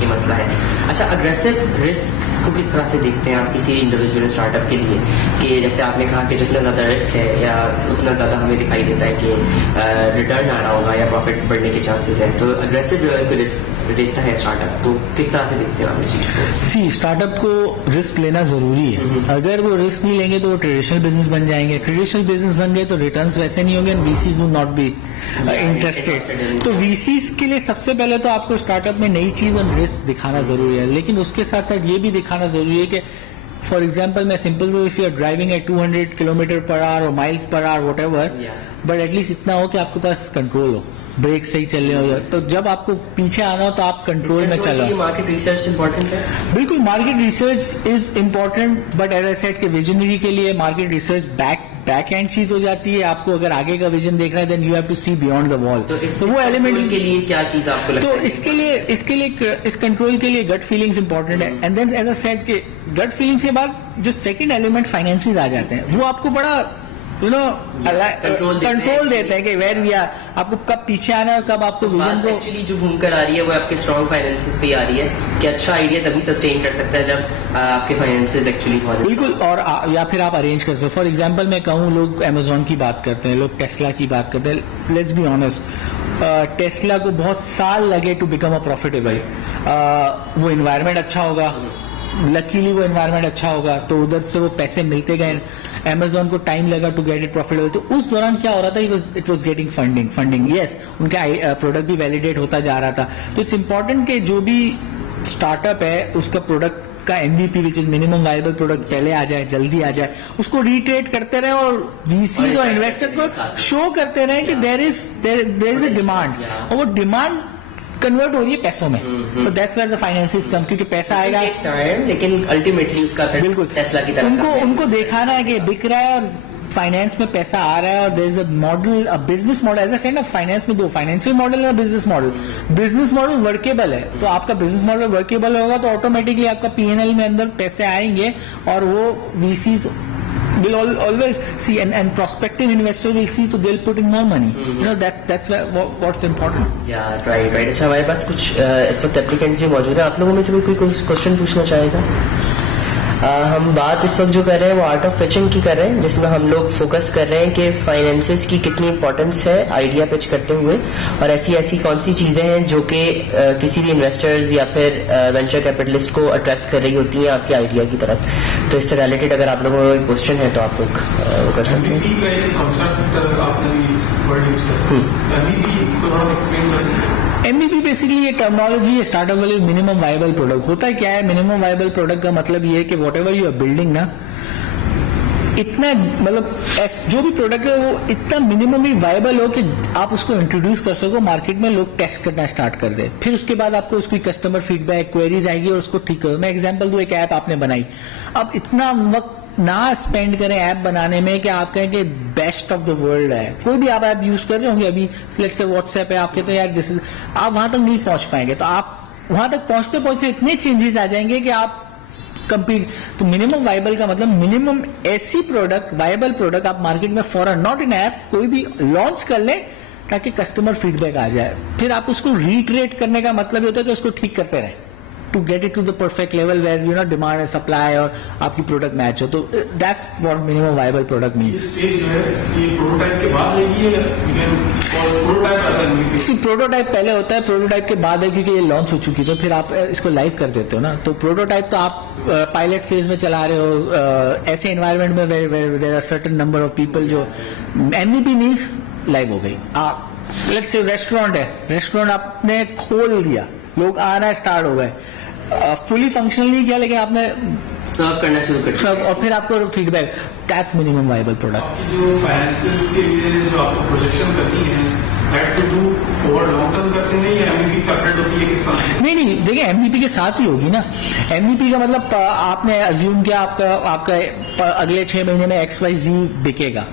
ये मसला है. अच्छा, अग्रेसिव रिस्क को किस तरह से देखते हैं आप किसी इंडिविजुअल स्टार्टअप के लिए, कि जैसे आपने कहा कि जितना ज्यादा रिस्क है या उतना ज्यादा हमें दिखाई देता है कि रिटर्न आ रहा होगा या प्रॉफिट बढ़ने के चांसेस हैं. तो अग्रेसिव रिस्क देता है स्टार्टअप, तो किस तरह से देखते हैं आप इस चीज को? सी, स्टार्टअप को रिस्क लेना जरूरी है. अगर वो रिस्क नहीं लेंगे तो वो ट्रेडिशनल बिजनेस बन जाएंगे. ट्रेडिशनल बिजनेस बन गए तो रिटर्न्स वैसे नहीं होंगे, VCs will not be interested. तो वीसीज के लिए सबसे पहले तो आपको स्टार्टअप में नई चीज और रिस्क दिखाना जरूरी है. लेकिन उसके साथ साथ ये भी दिखाना जरूरी है कि फॉर एग्जाम्पल मैं सिंपल से, if you are driving at 200 kilometre per hour और miles per hour whatever, but at least इतना हो कि आपके पास कंट्रोल हो, ब्रेक सही चल रहे हो. तो जब आपको पीछे आना हो तो आप कंट्रोल में चलो. मार्केट रिसर्च इंपॉर्टेंट है. बिल्कुल, market research is important, but as I said कि विजनरी के लिए मार्केट रिसर्च बैक एंड चीज हो जाती है. आपको अगर आगे का विजन देखना है, then you have to see beyond the wall. तो वो एलिमेंट के लिए क्या चीज आपको लगता है? तो इसके लिए इस कंट्रोल के लिए गट फीलिंग्स इंपॉर्टेंट है. And then as I said कि गट फीलिंग्स के बाद जो सेकंड एलिमेंट फाइनेंशियल आ जाते हैं, वो आपको बड़ा कंट्रोल देते हैं कि वेयर वी आर, आपको कब पीछे आना है, कब आपको विजन को एक्चुअली जो घूमकर आ रही है वो आपके स्ट्रॉन्ग फाइनेंसेस पे आ रही है कि अच्छा आइडिया तभी सस्टेन कर सकता है जब आपके फाइनेंसेस एक्चुअली बहुत बिल्कुल, और या फिर आप अरेंज कर सकते हो। फॉर एग्जांपल मैं कहूँ, लोग अमेजोन की बात करते हैं, लोग टेस्ला की बात करते हैं। लेट्स बी ऑनेस्ट, टेस्ला को बहुत साल लगे टू बिकम अ प्रॉफिटेबल। वो एनवायरनमेंट अच्छा होगा, लकीली वो एनवायरनमेंट अच्छा होगा, तो उधर से वो पैसे मिलते गए। अमेजोन को टाइम लगा टू गेट इट प्रॉफिटेबल, तो उस दौरान क्या हो रहा था, it was getting funding. Yes, उनका प्रोडक्ट भी वैलिडेट होता जा रहा था। तो इट्स इंपॉर्टेंट कि जो भी स्टार्टअप है उसका प्रोडक्ट का MVP which is minimum viable product पहले आ जाए, जल्दी आ जाए, उसको रिट्रेट करते रहे और VCs और इन्वेस्टर को शो करते रहे कि देयर इज अ डिमांड, और वो डिमांड कन्वर्ट हो रही है पैसों में। तो दैट्स वेयर द फाइनेंसेस कम, क्योंकि पैसा आएगा लेकिन अल्टीमेटली उसका बिल्कुल टेस्ला की तरह उनको दिखाना है कि बिक रहा है और फाइनेंस में पैसा आ रहा है, और there is a model, a business model. As a said, finance में दो फाइनेंशियल मॉडल है, business model. Business model workable है, तो आपका बिजनेस मॉडल वर्केबल होगा तो ऑटोमेटिकली आपका P&L में अंदर पैसे आएंगे, और वो VCs will always see, and prospective investor will see, so they'll put in more money. That's what's important. Yeah, right. अच्छा, हमारे पास कुछ इस वक्त एप्लीकेंट्स भी मौजूद है। आप लोगों में से कोई क्वेश्चन पूछना चाहेगा? हम बात इस वक्त जो कर रहे हैं वो आर्ट ऑफ पिचिंग की कर रहे हैं, जिसमें हम लोग फोकस कर रहे हैं कि फाइनेंसेस की कितनी इंपॉर्टेंस है आइडिया पिच करते हुए, और ऐसी कौन सी चीजें हैं जो कि किसी भी इन्वेस्टर्स या फिर वेंचर कैपिटलिस्ट को अट्रैक्ट कर रही होती हैं आपके आइडिया की तरफ। तो इससे रिलेटेड अगर आप लोगों को कोई क्वेश्चन है तो आप लोग वो कर सकते हैं। MVP बेसिकली ये टर्मिनोलॉजी है, स्टार्टअप वाले मिनिमम वायबल प्रोडक्ट। होता क्या है मिनिमम वायबल प्रोडक्ट का मतलब ये है कि whatever you are building ना, इतना मतलब जो भी प्रोडक्ट है वो इतना मिनिममली वायबल हो कि आप उसको इंट्रोड्यूस कर सको मार्केट में, लोग टेस्ट करना स्टार्ट कर दे, फिर उसके बाद आपको उसकी कस्टमर फीडबैक, क्वेरीज आएगी और उसको ठीक करो। मैं एग्जांपल दूं, एक ऐप आपने बनाई, अब इतना वक्त ना स्पेंड करें ऐप बनाने में कि आप कहें कि बेस्ट ऑफ द वर्ल्ड है। कोई भी आप ऐप यूज कर रहे होंगे, अभी लेट्स से व्हाट्सएप है, आप कहते हैं यार दिस इज, आप वहां तक नहीं पहुंच पाएंगे, तो आप वहां तक पहुंचते पहुंचते इतने चेंजेस आ जाएंगे कि आप कंपीट। तो मिनिमम वायबल का मतलब मिनिमम ऐसी प्रोडक्ट, वायबल प्रोडक्ट आप मार्केट में फॉर नॉट इन ऐप कोई भी लॉन्च कर ले ताकि कस्टमर फीडबैक आ जाए, फिर आप उसको रीट्रेट करने का मतलब होता है कि उसको ठीक करते रहे to get it to the perfect level where demand and supply और आपकी प्रोडक्ट मैच हो। तो that's what minimum viable product means. Prototype पहले होता है, प्रोटोटाइप के बाद है, क्योंकि ये लॉन्च हो चुकी तो फिर आप इसको लाइव कर देते हो ना। तो प्रोटोटाइप तो आप पायलट फेज में चला रहे हो, ऐसे एनवायरमेंट में there are certain number of people जो MVP मींस लाइव हो गई। आप लेट्स से रेस्टोरेंट है, रेस्टोरेंट आपने खोल दिया, लोग आना स्टार्ट हो गए, फुली फंक्शनली किया, लेकिन आपने सर्व करना शुरू कर दिया और फिर आपको feedback, that's minimum viable product. जो फाइनेंशियल्स के लिए जो आपको प्रोजेक्शन करती हैं, that to do over long term करते हैं या MVP सेपरेट होती है किस साथ? नहीं, देखिए MVP के साथ ही होगी ना। MVP का मतलब आपने अज्यूम किया आपका अगले 6 महीने में XYZ बिकेगा,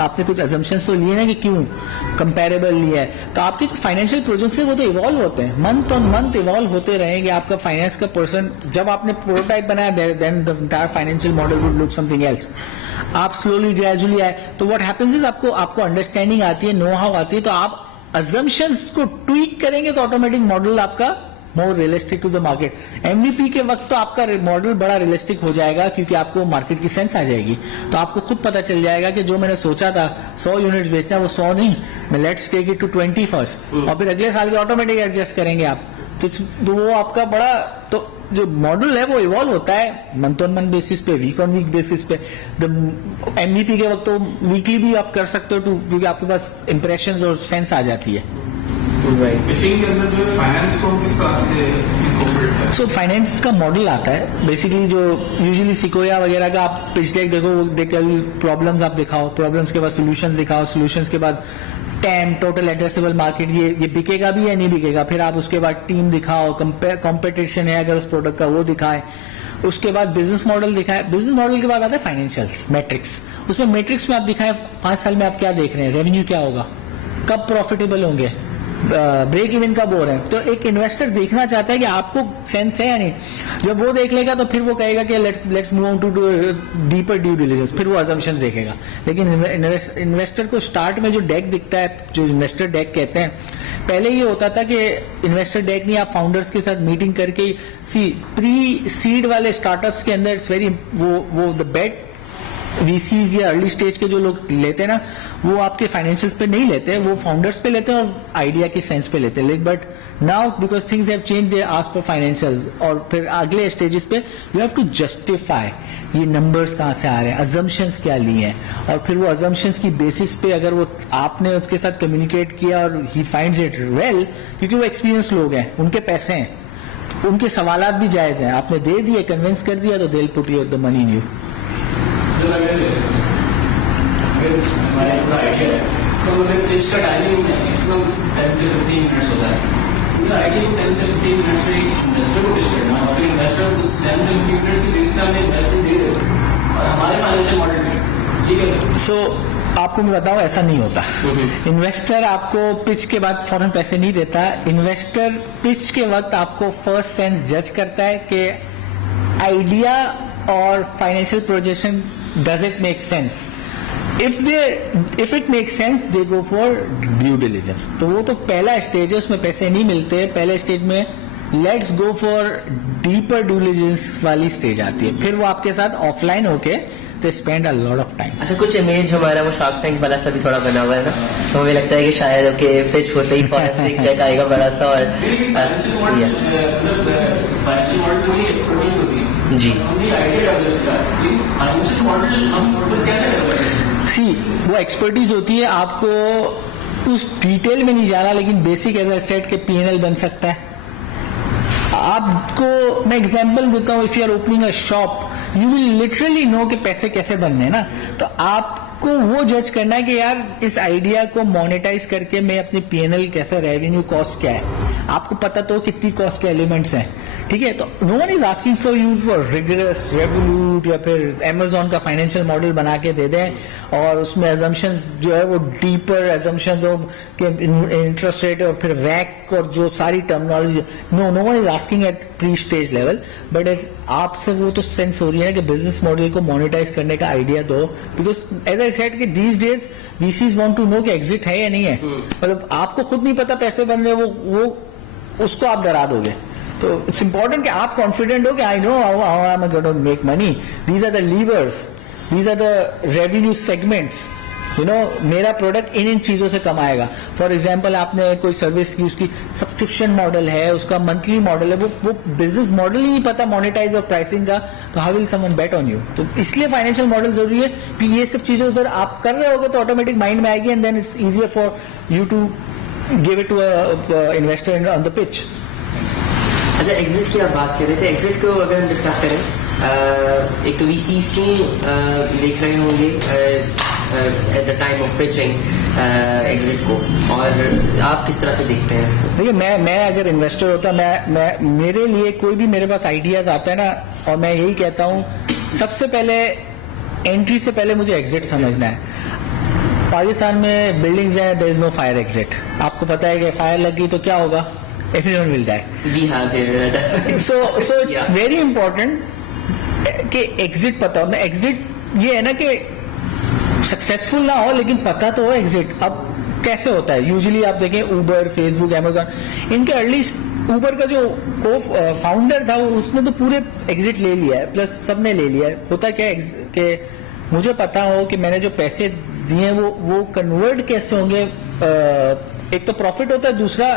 आपने कुछ अजम्पशंस तो लिए ना कि क्यों कंपैरेबल लिया है, तो आपके जो फाइनेंशियल प्रोजेक्ट्स है वो तो इवॉल्व होते हैं, मंथ ऑन मंथ इवॉल्व होते रहेंगे। आपका फाइनेंस का पर्सन, जब आपने प्रोटोटाइप बनाया then the entire financial model would look something else. आप स्लोली ग्रेजुअली आए तो व्हाट हैपेंस इज आपको अंडरस्टैंडिंग आती है, नो हाउ आती है, तो आप अजम्पशंस को ट्वीक करेंगे तो ऑटोमेटिक मॉडल आपका more realistic to the market. MVP के वक्त तो आपका मॉडल बड़ा रियलिस्टिक हो जाएगा, क्योंकि आपको मार्केट की सेंस आ जाएगी, तो आपको खुद पता चल जाएगा कि जो मैंने सोचा था 100 यूनिट्स बेचना है वो 100 नहीं, मैं let's take it to 20 first, और फिर अगले साल के ऑटोमेटिक एडजस्ट करेंगे आप। तो वो आपका बड़ा, तो जो मॉडल है वो इवॉल्व होता है मंथ ऑन मंथ बेसिस पे, वीक ऑन वीक बेसिस पे। MVP के वक्त तो वीकली भी आप कर सकते हो, क्योंकि आपके पास इंप्रेशंस और सेंस आ जाती है। सो फाइनेंस का मॉडल आता है बेसिकली, जो यूजुअली सिकोया वगैरह का आप पिच डेक देखो, प्रॉब्लम्स आप दिखाओ, प्रॉब्लम्स के बाद सॉल्यूशंस दिखाओ, सॉल्यूशंस के बाद टैम, टोटल एड्रेसेबल मार्केट, ये बिकेगा भी या नहीं बिकेगा, फिर आप उसके बाद टीम दिखाओ, कंपटीशन है अगर उस प्रोडक्ट का वो दिखाए, उसके बाद बिजनेस मॉडल दिखाए, बिजनेस मॉडल के बाद आता है फाइनेंशियल्स मैट्रिक्स। उसमें मैट्रिक्स में आप दिखाए 5 साल में आप क्या देख रहे हैं, रेवेन्यू क्या होगा, कब प्रॉफिटेबल होंगे, ब्रेक इवन कब हो रहे हैं। तो एक इन्वेस्टर देखना चाहता है कि आपको सेंस है या नहीं। जब वो देख लेगा तो फिर वो कहेगा कि let's move on to deeper due diligence, फिर वो अजम्पशन देखेगा। लेकिन इन्वेस्टर को स्टार्ट में जो डेक दिखता है, जो इन्वेस्टर डेक कहते हैं, पहले ये होता था कि इन्वेस्टर डेक नहीं, आप फाउंडर्स के साथ मीटिंग करके प्री सीड वाले स्टार्टअप्स के अंदर इट्स वेरी वो द बेट वीसीज या अर्ली स्टेज के जो लोग लेते हैं ना, वो आपके फाइनेंशियल्स पे नहीं लेते, वो फाउंडर्स पे लेते हैं और आइडिया की सेंस पे लेते हैं। But now because things have change, they ask for financials, और फिर अगले स्टेजेस पे यू हैव टू जस्टिफाई ये नंबर्स कहाँ से आ रहे हैं, अजम्पशंस क्या लिए हैं, और फिर वो अजम्पशंस की बेसिस पे अगर वो आपने उसके साथ कम्युनिकेट किया और ही फाइंड्स इट वेल, क्योंकि वो एक्सपीरियंस लोग हैं, उनके पैसे हैं, उनके सवालात भी जायज हैं, आपने दे दिए, कन्विंस कर दिया, तो they will put the money in you. हमारा पूरा आइडिया है, तो मतलब पिच का टाइमिंग मैक्सिमम 10 से 15 मिनट्स होता है। मतलब आइडिया को 10 से 15 मिनट्स में इन्वेस्टर को पिच करना, और फिर इन्वेस्टर उस 10 से 15 मिनट्स की बेसिस पे हमें इन्वेस्टमेंट दे देते हैं, और हमारे फाइनेंशियल मॉडल में ठीक है सर। आपको मैं बताऊं, ऐसा नहीं होता। इन्वेस्टर आपको पिच के बाद फौरन पैसे नहीं देता। इन्वेस्टर पिच के वक्त आपको फर्स्ट सेंस जज करता है कि आइडिया और financial projection does it make sense. If it makes sense, they go for due diligence. तो वो तो पहला स्टेज है, उसमें पैसे नहीं मिलते। पहले स्टेज में let's go for deeper due diligence वाली स्टेज आती है, फिर वो आपके साथ ऑफलाइन होके they spend a lot of time. अच्छा, कुछ इमेज हमारा वो शार्क टैंक वाला सा भी थोड़ा बना हुआ है ना, तो हमें लगता है कि शायद ओके पिच होते ही फौरन से एक जेट आएगा बड़ा सा, और जी वो एक्सपर्टीज होती है। आपको उस डिटेल में नहीं जाना, लेकिन बेसिक एज ए सेट के पीएनएल बन सकता है। आपको मैं एग्जांपल देता हूँ, if you are opening a shop, you will literally know कि पैसे कैसे बनने हैं ना, तो आपको वो जज करना है कि यार इस आइडिया को मोनेटाइज करके मैं अपनी पीएनएल कैसे, रेवेन्यू कॉस्ट क्या है, आपको पता तो कितनी कॉस्ट के एलिमेंट्स हैं, ठीक है। तो no one is asking for you for rigorous Revolut या फिर अमेजोन का फाइनेंशियल मॉडल बना के दे दें, और उसमें अजम्पशंस जो है वो डीपर अजम्पशंस हो कि इंटरेस्ट रेट और फिर वैक और जो सारी terminology, no one is asking at pre stage level, but आपसे वो तो सेंस हो रही है कि बिजनेस मॉडल को मोनेटाइज करने का आइडिया दो, बिकॉज एज आई सेड कि these days VCs want to know कि एग्जिट है या नहीं है। मतलब आपको खुद नहीं पता पैसे बन रहे, वो उसको आप डरा दोगे। तो इट्स इंपॉर्टेंट कि आप कॉन्फिडेंट हो कि I know how I am going to make money, these are the levers, these are the revenue segments, you know, मेरा प्रोडक्ट इन चीजों से कमाएगा। फॉर एग्जाम्पल, आपने कोई सर्विस की, उसकी सब्सक्रिप्शन मॉडल है, उसका मंथली मॉडल है, वो बिजनेस मॉडल ही नहीं पता मोनेटाइज और प्राइसिंग का, तो how will someone bet on you. तो इसलिए फाइनेंशियल मॉडल जरूरी है कि ये सब चीजें उधर आप कर रहे होगे तो ऑटोमेटिक माइंड में आएगी, and then it's easier for you to give it to investor on the pitch. अच्छा, एग्जिट की आप बात कर रहे थे, एग्जिट को अगर हम डिस्कस करें, एक तो वीसीज की देख रहे होंगे at the time of pitching exit को, और आप किस तरह से देखते हैं इसको? देखिए, मैं अगर इन्वेस्टर होता, मैं मेरे लिए कोई भी मेरे पास आइडियाज आता है ना, और मैं यही कहता हूँ सबसे पहले एंट्री से पहले मुझे एग्जिट समझना है। पाकिस्तान में बिल्डिंग्स हैं, there is no fire exit. आपको पता है कि फायर लगी तो क्या होगा, everyone will die. We have here. so it's very important कि एग्जिट पता हो। एग्जिट ये है ना कि सक्सेसफुल ना हो, लेकिन पता तो हो एग्जिट। अब कैसे होता है, यूजुअली आप देखें ऊबर, फेसबुक, अमेजोन, इनके अर्ली ऊबर का जो फाउंडर था उसने तो पूरे एग्जिट ले लिया है, प्लस सबने ले लिया है। होता क्या है कि मुझे पता हो कि मैंने जो पैसे दिए वो कन्वर्ट कैसे होंगे। एक तो प्रॉफिट होता है, दूसरा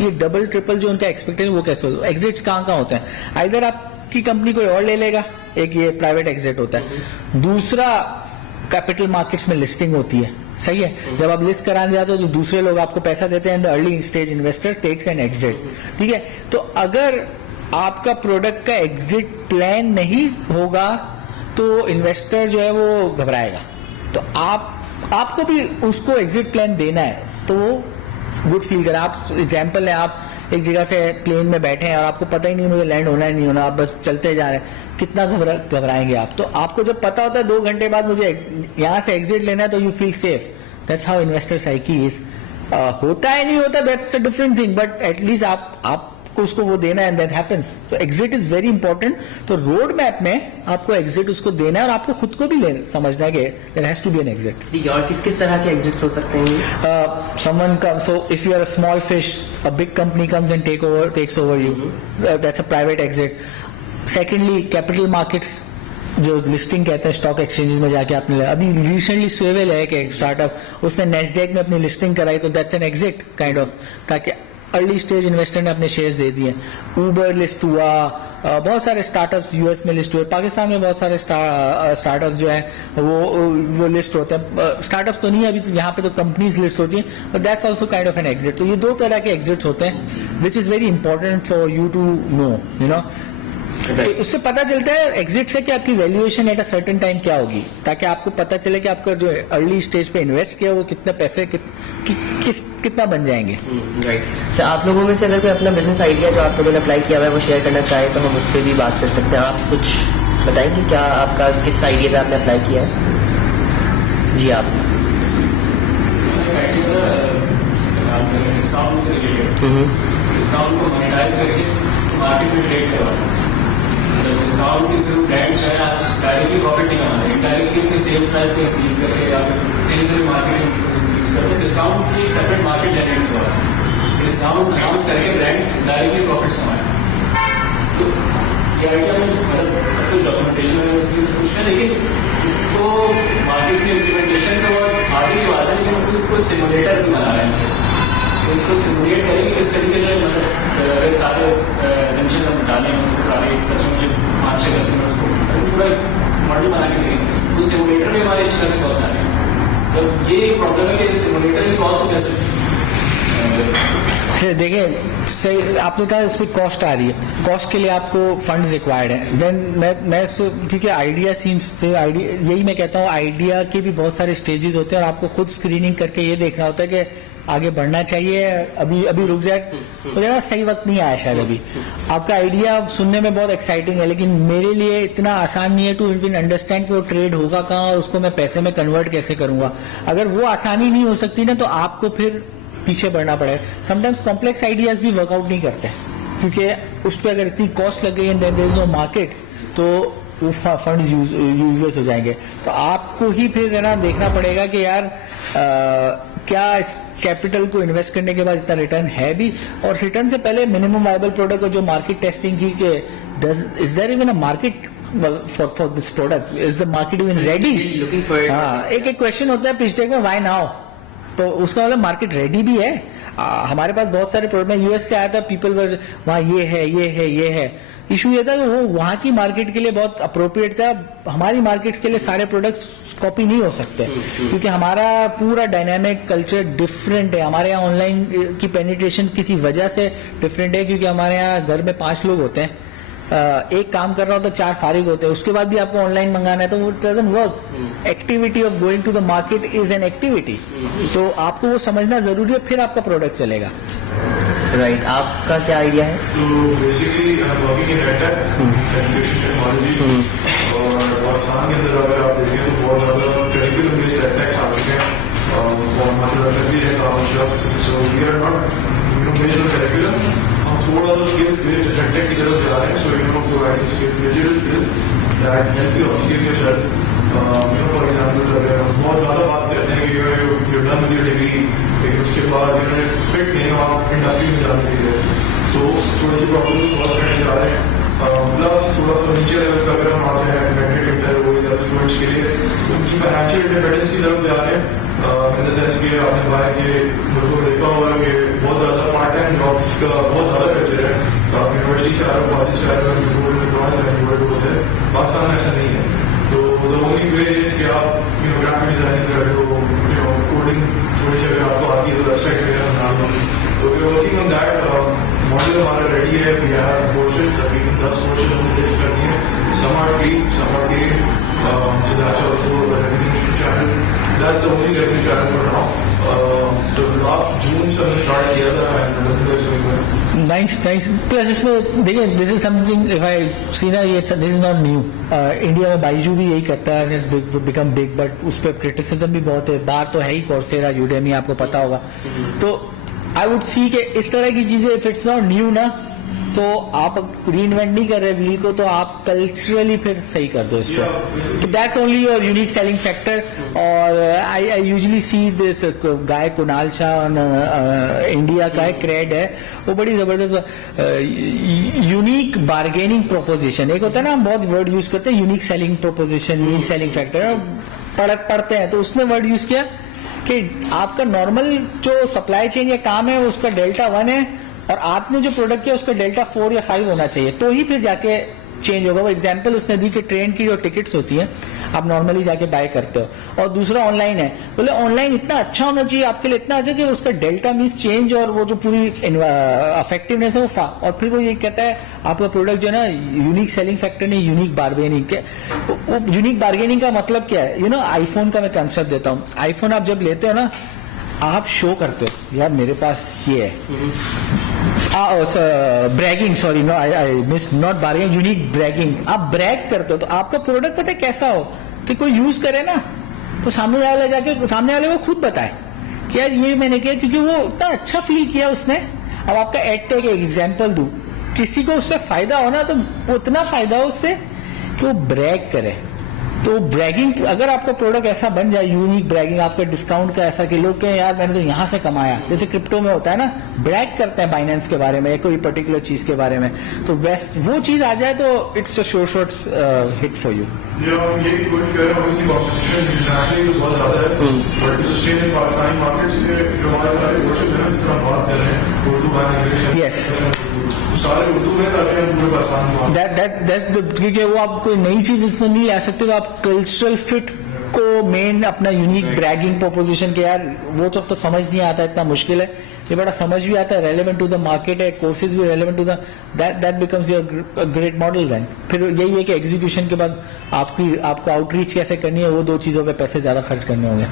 ये डबल ट्रिपल जो उनका एक्सपेक्टेशन वो कैसे होता है। एग्जिट्स कहाँ होते हैं, आइदर आपकी कंपनी कोई और ले लेगा, एक ये प्राइवेट एग्जिट होता है, दूसरा कैपिटल मार्केट्स में लिस्टिंग होती है, सही है। जब आप लिस्ट कराने जाते हो तो दूसरे लोग आपको पैसा देते हैं, the early stage investor takes an exit, ठीक है। तो अगर आपका प्रोडक्ट का एग्जिट प्लान नहीं होगा तो इन्वेस्टर जो है वो घबराएगा। तो आपको भी उसको एग्जिट प्लान देना है, तो वो गुड फील करें। आप एग्जाम्पल है, आप एक जगह से प्लेन में बैठे हैं और आपको पता ही नहीं मुझे लैंड होना है नहीं होना, आप बस चलते जा रहे हैं, कितना घबराएंगे आप। तो आपको जब पता होता है 2 घंटे बाद मुझे यहाँ से एग्जिट लेना है, तो you feel safe. That's how investor psyche is. होता है नहीं होता, that's a different thing, but at least आपको उसको वो देना है, and that happens. So exit is very important. तो रोड मैप में आपको एग्जिट उसको देना है, और आपको खुद को भी समझना है कि there has to be an exit. जी, और किस किस तरह के एग्जिट्स हो सकते हैं? Someone comes, so if you are a small fish, a big company comes and takes over you. That's a private exit. Secondly, capital markets, जो लिस्टिंग कहते हैं स्टॉक एक्सचेंजेस में जाके आपने, अभी रिसेंटली स्वेवेल है कि एक स्टार्टअप, उसने नेस्डैक में अपनी लिस्टिंग कराई, तो that's an exit kind of, ताकि अर्ली स्टेज इन्वेस्टर ने अपने शेयर्स दे दिए. उबर लिस्ट हुआ, बहुत सारे स्टार्टअप्स यूएस में लिस्ट हुए, पाकिस्तान में बहुत सारे स्टार्टअप्स जो है वो लिस्ट होते हैं. स्टार्टअप्स तो नहीं, अभी तो यहाँ पे तो कंपनीज लिस्ट होती हैं, but that's also kind of an exit. तो ये दो तरह के एग्जिट्स होते हैं, which is very important for you to know, you know. तो उससे पता चलता है एग्जिट से कि आपकी valuation at a certain time क्या होगी, ताकि आपको पता चले कि आपका जो अर्ली स्टेज पे इन्वेस्ट किया वो कितने पैसे कितना बन जाएंगे. राइट. सर, आप लोगों में से अगर कोई अपना बिजनेस आइडिया जो आप लोगों ने अप्लाई किया हुआ है वो शेयर करना चाहे तो हम उस पर भी बात कर सकते हैं. आप कुछ बताएंगे क्या आपका किस आइडिया पे आपने अप्लाई किया है? जी, आप. डिस्काउंट को मोनेटाइज करके मार्केट में ट्रेड करवाना. डिस्काउंट के थ्रू ब्रांड्स जो है आप डायरेक्टली प्रॉफिट नहीं कमाते, इनडायरेक्टली अपने सेल्स प्राइस को इंक्रीज करके या तेजी से मार्केटिंग इंक्रीज करते. डिस्काउंट की एक सेपरेट मार्केट जनरेट करवाना, डिस्काउंट अनाउंस करके ब्रांड्स डायरेक्टली प्रॉफिट कमाए. तो ये आइडिया में मतलब सब कुछ डॉक्यूमेंटेशन में सब कुछ है, लेकिन इसको मार्केट में इम्प्लीमेंटेशन तो आगे की बात है, लेकिन इसको सिमुलेटर भी बना रहा है. इसको सिमुलेट करेंगे किस तरीके से, मतलब अगर सारे एसेंशियल हम डालें उसको सारे कस्टमर 5-6 कस्टमर को पूरा मॉडल बना के देंगे, तो सिमुलेटर में हमारे अच्छी तरह से कॉस्ट आ रही है. तो ये एक प्रॉब्लम है कि सिमुलेटर की कॉस्ट को कैसे. देखिए, सही आपने कहा इस पर कॉस्ट आ रही है, कॉस्ट के लिए आपको फंड्स रिक्वायर्ड है. देन मैं क्योंकि आइडिया सीम्स, यही मैं कहता हूँ, आइडिया के भी बहुत सारे स्टेजेस होते हैं, और आपको खुद स्क्रीनिंग करके ये देखना होता है कि आगे बढ़ना चाहिए, अभी रुक जाए, तो सही वक्त नहीं आया शायद. अभी आपका आइडिया सुनने में बहुत एक्साइटिंग है, लेकिन मेरे लिए इतना आसान नहीं है टू इवन अंडरस्टैंड कि वो ट्रेड होगा कहाँ और उसको मैं पैसे में कन्वर्ट कैसे करूंगा. अगर वो आसानी नहीं हो सकती ना, तो आपको फिर पीछे बढ़ना पड़ेगा. समटाइम्स कॉम्प्लेक्स आइडियाज भी वर्कआउट नहीं करते, क्योंकि उस पर अगर इतनी कॉस्ट लग गई and there is no market, तो वो फंड यूजलेस हो जाएंगे. तो आपको ही फिर है ना देखना पड़ेगा कि यार क्या इस कैपिटल को इन्वेस्ट करने के बाद इतना रिटर्न है भी, और रिटर्न से पहले मिनिमम वायबल प्रोडक्ट, जो मार्केट टेस्टिंग की कि is there even a market for this product, is the market even ready. हाँ, एक क्वेश्चन होता है पिच डेक में, व्हाई नाउ, तो उसका मतलब मार्केट रेडी भी है. हमारे पास बहुत सारे प्रोडक्ट, मैं यूएस से आया था, पीपल वर वहाँ ये है. इशू ये था कि वो वहाँ की मार्केट के लिए बहुत अप्रोप्रिएट था, हमारी मार्केट के लिए सारे प्रोडक्ट्स कॉपी नहीं हो सकते, क्योंकि हमारा पूरा डायनामिक कल्चर डिफरेंट है. हमारे यहाँ ऑनलाइन की पेनिट्रेशन किसी वजह से डिफरेंट है, क्योंकि हमारे यहाँ घर में 5 लोग होते हैं, एक काम कर रहा हो तो 4 फारिग होते हैं, उसके बाद भी आपको ऑनलाइन मंगाना है, तो वो doesn't work. Activity of going to the market is an activity, तो आपको वो समझना जरूरी है, फिर आपका प्रोडक्ट चलेगा. राइट. आपका क्या आइडिया है? तो basically working in edtech, education technology, और पाकिस्तान के अंदर अगर आप देखें तो बहुत ज़्यादा करिकुलम बेस्ड एडटेक्स आ चुके हैं, और मतलब भी है काम. So we are not based on curriculum, हम थोड़ा सा स्किल्स बेस्ड एडटेक की तरफ जा रहे हैं. So providing skills, digital skills that help you upskill yourself. For example, अगर हम बहुत ज़्यादा बात करते हैं कि you done with your degree, लेकिन उसके बाद फिट नहीं हो आप इंडस्ट्री में जाने के लिए, तो थोड़ी सी प्रॉब्लम सॉल्व करने जा रहे हैं. प्लस थोड़ा सा नीचे लेवल का अगर हम आते हैं मेडिकल हो या स्टूडेंट्स के लिए, उनकी फाइनेंशियल इंडिपेंडेंस की तरफ जा रहे हैं. इन द सेंस कि आपने बाहर के मुल्कों में देखा होगा कि बहुत ज़्यादा पार्ट टाइम जॉब्स का बहुत ज़्यादा कल्चर है. आप यूनिवर्सिटी से आ रहे हो, कॉलेज से आ रहे हो, पाकिस्तान में ऐसा नहीं है. तो द ओनली वे इज कि आप ग्राफिक डिजाइनिंग कर रहे हो, कोडिंग थोड़ी सी अगर आपको आती है तो वेबसाइट वगैरह बना लो. तो we are working on that. Model हमारा रेडी है. वी हैव कोर्सेज, तकरीबन 10 कोर्सेज हमने टेस्ट करनी है. Some are free, some are paid. So that's also a revenue channel. That's the only revenue channel for now. तो last जून से हमने start किया था, एंड नाइस नाइस। प्लस इसमें देखिए this is something if I see ना, ये this is not new. India में बाइजू भी यही करता है, बिकम बिग, बट उस पर क्रिटिसिज्म भी बहुत है। बाहर तो है ही कोर्सेरा, यूडेमी, आपको पता होगा। तो आई वुड सी कि इस तरह की चीजें इफ इट्स नॉट न्यू ना, तो आप री-इन्वेंट नहीं कर रहे व्हील को, तो आप कल्चरली फिर सही कर दो इसको। तो that's only your unique selling factor. और I usually see this guy Kunal Shah India का है, क्रेड है, वो बड़ी जबरदस्त यूनिक बार्गेनिंग प्रोपोजिशन। एक होता है ना, हम बहुत वर्ड यूज करते हैं, unique selling proposition, unique selling factor, पढ़ते हैं, तो उसने वर्ड यूज किया कि आपका नॉर्मल जो सप्लाई चेन या काम है उसका डेल्टा 1 है, और आपने जो प्रोडक्ट किया उसका डेल्टा 4 या 5 होना चाहिए, तो ही फिर जाके चेंज होगा। वो एग्जांपल उसने दी कि ट्रेन की जो टिकट्स होती हैं आप नॉर्मली जाके बाय करते हो, और दूसरा ऑनलाइन है, बोले ऑनलाइन इतना अच्छा होना चाहिए आपके लिए, इतना अच्छा कि उसका डेल्टा मीन्स चेंज, और वो जो पूरी इफेक्टिवनेस है वो और फिर वो ये कहता है आपका प्रोडक्ट जो है ना यूनिक सेलिंग फैक्टर नहीं, यूनिक बार्गेनिंग के। यूनिक बार्गेनिंग का मतलब क्या है? आईफोन का मैं कंसेप्ट देता हूँ। आईफोन आप जब लेते हो ना, आप शो करते हो यार मेरे पास ये है, bragging, sorry no I miss, not bargaining, unique bragging. आप ब्रैग करते हो, तो आपका प्रोडक्ट पता है कैसा हो कि कोई यूज करे ना, तो सामने वाले जाके सामने वाले को खुद बताए कि यार ये मैंने किया, क्योंकि वो इतना अच्छा फील किया उसने। अब आपका एड टेक एग्जाम्पल दूं, किसी को उससे फायदा हो ना, तो उतना फायदा हो उससे कि वो ब्रैग करे। तो ब्रैगिंग, अगर आपका प्रोडक्ट ऐसा बन जाए, यूनिक ब्रैगिंग, आपका डिस्काउंट का ऐसा कि लोग कहें यार मैंने तो यहां से कमाया, जैसे क्रिप्टो में होता है ना, ब्रैग करते हैं बाइनेंस के बारे में या कोई पर्टिकुलर चीज के बारे में, तो वेस्ट वो चीज आ जाए तो इट्स अ शोर शॉर्ट हिट फॉर यू। ये कोशिश कर रहे हैं, ऑब्वियसली कॉम्पिटिशन इंटरनेशनली तो बहुत ज्यादा है, but to sustain in Pakistani markets में जो हमारे सारे कोर्सेज हैं जिस तरह बात कर रहे हैं, उर्दू और इंग्लिश, यस सारे उर्दू में, ताकि हम पूरे पाकिस्तान दैट्स क्योंकि वो आप कोई नई चीज इसमें नहीं ला सकते, तो आप कल्चरल फिट को मेन अपना यूनिक ब्रैगिंग प्रोपोजिशन के, यार वो तो समझ नहीं आता, इतना मुश्किल है, ये बड़ा समझ भी आता है, रेलेवेंट टू द मार्केट है, कोर्सेज भी relevant to the, that becomes your great model. Then फिर यही है कि एग्जीक्यूशन के बाद आपको आउटरीच कैसे करनी है, वो दो चीजों पे पैसे ज्यादा खर्च करने होंगे।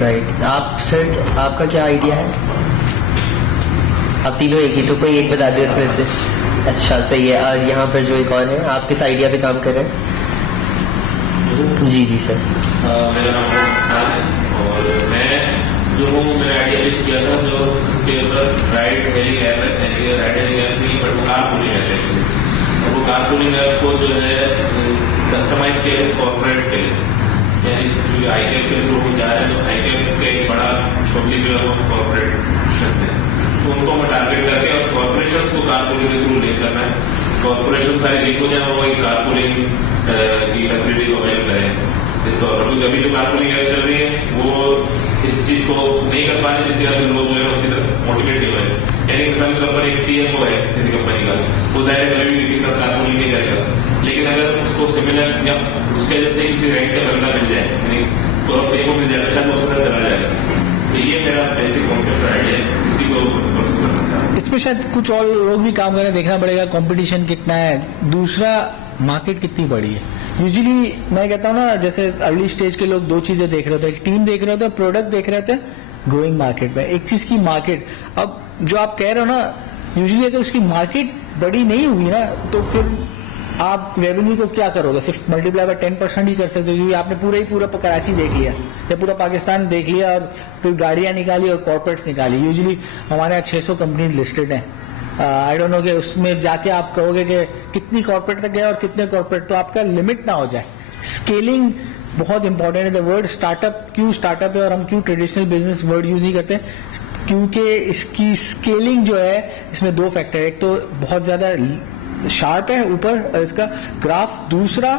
राइट। आप सर, आपका क्या आइडिया है? आप तीनों एक ही, तो कोई एक बता दो इसमें से। अच्छा, सही है। और यहाँ पर जो एक और है, आप किस आइडिया पे काम कर रहे हैं? जी जी सर। मेरा नाम है और मैं जो हूँ, मैंने आइडिया पिच किया था जो उसके ऊपर राइड हेलिंग ऐप है, राइड हेलिंग ऐप नहीं बट वो कार पूलिंग ऐप है एक्चुअली। और वो कार पूलिंग ऐप को जो है कस्टमाइज किया है कॉर्पोरेट के लिए, यानी जो आईकेप के थ्रू जा रहे हैं, जो आईकेप का एक बड़ा छोटी जो है वो कॉर्पोरेट है, उनको मैं टारगेट करके और कॉर्पोरेशन को कार पूलिंग के थ्रू लिंक करना है। कॉर्पोरेशन सारे लिंक हो जाए, वो एक कार पूलिंग की फैसिलिटी को अवेल करें। इसको अभी जो कार पूलिंग चल रही है वो इस चीज को नहीं कर पाने, जिसकी वजह से लोग जो है उसकी तरफ मोटिवेट नहीं हुए। यानी कंपनी एक सीएमओ है किसी कंपनी का, वो जाए कभी भी किसी का कार पूलिंग नहीं करेगा, लेकिन अगर उसको सिमिलर या उसके जैसे किसी रैंक का बंदा मिल जाए, यानी तो सीएमओ मिल जाए, शायद वो उसका चला जाएगा। तो ये मेरा बेसिक कॉन्सेप्ट आइडिया है, इसी को परसू करना चाहता हूँ। इसमें शायद कुछ और लोग भी काम करें, देखना पड़ेगा कंपटीशन कितना है, दूसरा मार्केट कितनी बड़ी है। यूजुअली मैं कहता हूँ ना, जैसे अर्ली स्टेज के लोग दो चीजें देख रहे होते हैं, एक टीम देख रहे होते हैं, प्रोडक्ट देख रहे होते हैं, ग्रोइंग मार्केट में एक चीज की मार्केट। अब जो आप कह रहे हो ना, यूजुअली अगर उसकी मार्केट बड़ी नहीं हुई ना, तो फिर आप रेवेन्यू को क्या करोगे? सिर्फ मल्टीप्लाई बाय 10% ही कर सकते हो, क्योंकि आपने पूरा कराची देख लिया या पूरा पाकिस्तान देख लिया, और फिर गाड़ियां निकाली और कॉर्पोरेट्स निकाली। यूजुअली हमारे यहाँ 600 कंपनीज लिस्टेड हैं। आई डोंट नो कि उसमें जाके आप कहोगे कि कितनी कॉर्पोरेट तक गए और कितने कॉर्पोरेट, तो आपका लिमिट ना हो जाए। स्केलिंग बहुत इंपॉर्टेंट है। द वर्ड स्टार्टअप, क्यों स्टार्टअप है और हम क्यों ट्रेडिशनल बिजनेस वर्ड यूज नहीं करते? क्योंकि इसकी स्केलिंग जो है, इसमें दो फैक्टर है, एक तो बहुत ज्यादा शार्प है ऊपर इसका ग्राफ, दूसरा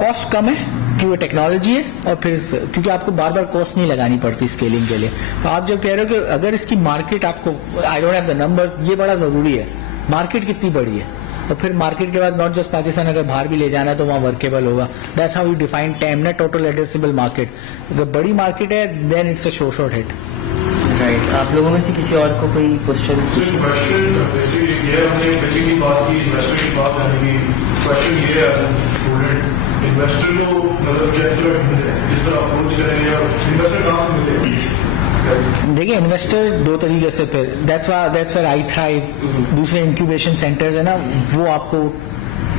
कॉस्ट कम है क्योंकि टेक्नोलॉजी है, और फिर क्योंकि आपको बार बार कॉस्ट नहीं लगानी पड़ती स्केलिंग के लिए। तो आप जब कह रहे हो कि अगर इसकी मार्केट आपको, I don't have the numbers, ये बड़ा जरूरी है, मार्केट कितनी बड़ी है, और फिर मार्केट के बाद नॉट जस्ट पाकिस्तान, अगर बाहर भी ले जाना है तो वहाँ वर्केबल होगा। That's how you define TAM ना, टोटल एड्रेसेबल मार्केट। अगर बड़ी मार्केट है then it's a short hit. Right. आप लोगों में से किसी और को कोई क्वेश्चन? ये हमने पिचिंग की बात की, इन्वेस्टर की बात करने की, क्वेश्चन ये है स्टूडेंट इन्वेस्टर को मतलब किस तरह अप्रोच करें, या इन्वेस्टर कहाँ से मिले, देखिए इन्वेस्टर दो तरीके से, फिर दैट्स व्हेयर आई थ्राइव, दूसरे इंक्यूबेशन सेंटर्स है ना, वो आपको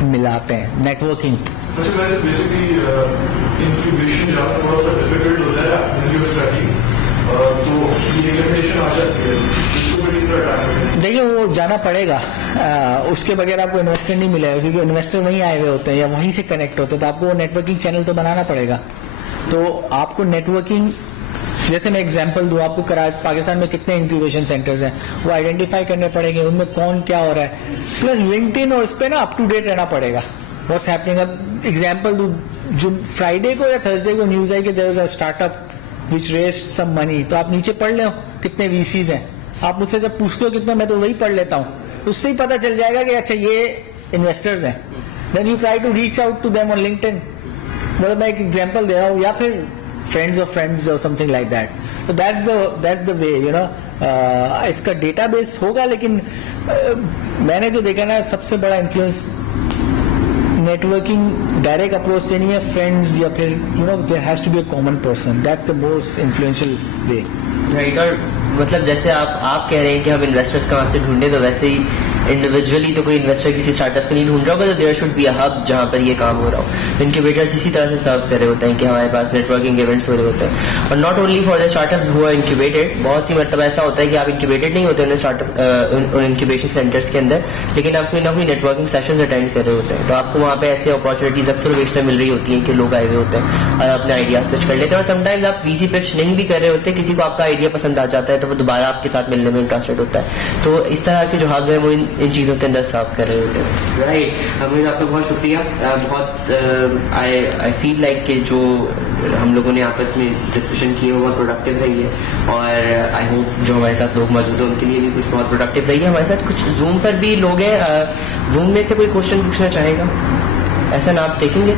मिलाते हैं नेटवर्किंग। अच्छा, वैसे बेसिकली इंक्यूबेशन जहाँ थोड़ा सा डिफिकल्ट होता है आपकी स्टार्टिंग, तो ये लिमिटेशन आ जाती है, इसको भी किस तरह अटैक करें? देखिए वो जाना पड़ेगा, उसके बगैर आपको इन्वेस्टर नहीं मिलेगा, क्योंकि इन्वेस्टर वहीं आए हुए होते हैं या वहीं से कनेक्ट होते हैं, तो आपको वो नेटवर्किंग चैनल तो बनाना पड़ेगा। तो आपको नेटवर्किंग, जैसे मैं एग्जांपल दूं आपको, पाकिस्तान में कितने इंक्यूबेशन सेंटर्स हैं वो आइडेंटिफाई करने पड़ेंगे, उनमें कौन क्या हो रहा है, प्लस लिंक्डइन और इस पे ना अप टू डेट रहना पड़ेगा व्हाट्स हैपनिंग। अब एग्जांपल दूं, जो फ्राइडे को या थर्सडे को न्यूज आई कि there is a startup which raised some money, तो आप नीचे पढ़ लो कितने वीसीज हैं। आप मुझसे जब पूछते हो कितना, मैं तो वही पढ़ लेता हूँ, उससे ही पता चल जाएगा कि अच्छा ये इन्वेस्टर्स हैं। Then you try to reach out to them on LinkedIn. मतलब मैं एक एग्जांपल दे रहा हूँ, या फिर फ्रेंड्स ऑफ फ्रेंड्स और समथिंग लाइक दैट। तो that's the way, you know. इसका डेटाबेस होगा, लेकिन मैंने जो देखा ना, सबसे बड़ा इन्फ्लुएंस नेटवर्किंग डायरेक्ट अप्रोच से नहीं है, फ्रेंड्स या फिर you know there has to be a common person, that's the most influential way. Right. और मतलब जैसे आप कह रहे हैं कि हम इन्वेस्टर्स कहाँ से ढूंढे, तो वैसे ही इंडिविजुअली तो कोई इन्वेस्टर किसी स्टार्टअप को नहीं ढूंढ रहा होगा, तो there should be a hub जहाँ पर ये काम हो रहा हो। इनक्यूबेटर्स इसी तरह से सर्व कर रहे होते हैं कि हमारे पास नेटवर्किंग इवेंट्स हो रहे होते हैं। और not only for the startups who are incubated, बहुत सी मतलब ऐसा होता है कि आप इंक्यूबेटेड नहीं होते स्टार्टअप उन इंक्यूबेशन सेंटर्स के अंदर, लेकिन आप कोई ना कोई नेटवर्किंग सेशंस अटेंड कर रहे होते हैं, तो आपको वहाँ पे ऐसे अपॉर्चुनिटीज अक्सर बेशतर मिल रही होती हैं कि लोग आए हुए होते हैं और अपने आइडियाज पिच कर लेते हैं। और समटाइम्स आप वीसी पिच नहीं भी कर रहे होते, किसी को आपका आइडिया पसंद आ जाता है तो वो दोबारा आपके साथ मिलने में इंटरेस्टेड होता है। तो इस तरह के जो हब है वो इन चीज़ों के अंदर सर्व कर रहे होते हैं। राइट, अमीर आपका बहुत शुक्रिया। बहुत आई फील लाइक कि जो हम लोगों ने आपस में डिस्कशन की है वो बहुत प्रोडक्टिव रही है, और आई होप जो हमारे साथ लोग मौजूद हैं उनके लिए भी कुछ बहुत प्रोडक्टिव रही है। हमारे साथ कुछ जूम पर भी लोग हैं, जूम में से कोई क्वेश्चन पूछना चाहेगा? ऐसा ना आप देखेंगे,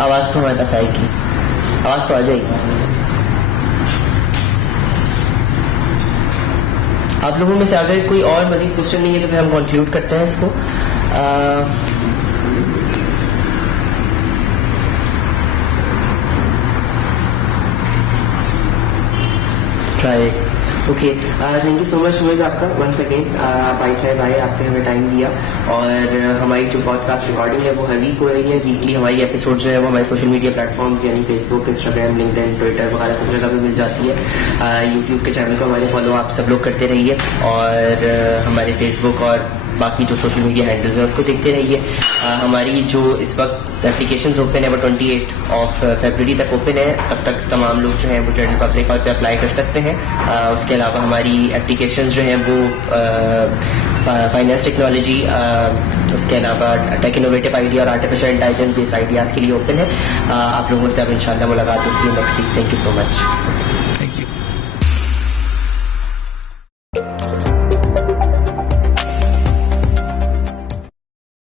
आवाज़ तो हमारे पास आएगी, आवाज़ तो आ जाएगी। आप लोगों में से अगर कोई और मजीद क्वेश्चन नहीं है तो फिर हम कंक्लूड करते हैं इसको। Right, okay, thank you so much मुझे आपका वंस अगेन। आप आई थे भाई, आपने हमें टाइम दिया, और हमारी जो पॉडकास्ट रिकॉर्डिंग है वो हर वीक हो रही है। वीकली हमारी एपिसोड जो है वो हमारे सोशल मीडिया प्लेटफॉर्म्स यानी फेसबुक, इंस्टाग्राम, लिंक्डइन, ट्विटर वगैरह सब जगह पे मिल जाती है। यूट्यूब के चैनल को हमारे फॉलो आप सब लोग करते रहिए, और हमारे फेसबुक और बाकी जो सोशल मीडिया हैंडल्स हैं उसको देखते रहिए। हमारी जो इस वक्त एप्लीकेशंस ओपन है वो 28 फरवरी तक ओपन है, तब तक तमाम लोग जो हैं वो जनरल पब्लिक पर अप्लाई कर सकते हैं। उसके अलावा हमारी एप्लीकेशंस जो हैं वो फाइनेंस टेक्नोलॉजी, उसके अलावा टेक इनोवेटिव आइडिया और आर्टिफिशियल इंटेलिजेंस बेस्ड आइडियाज़ के लिए ओपन है। आप लोगों से अब इंशाल्लाह मुलाकात होती है next week. Thank you so much. Thank you.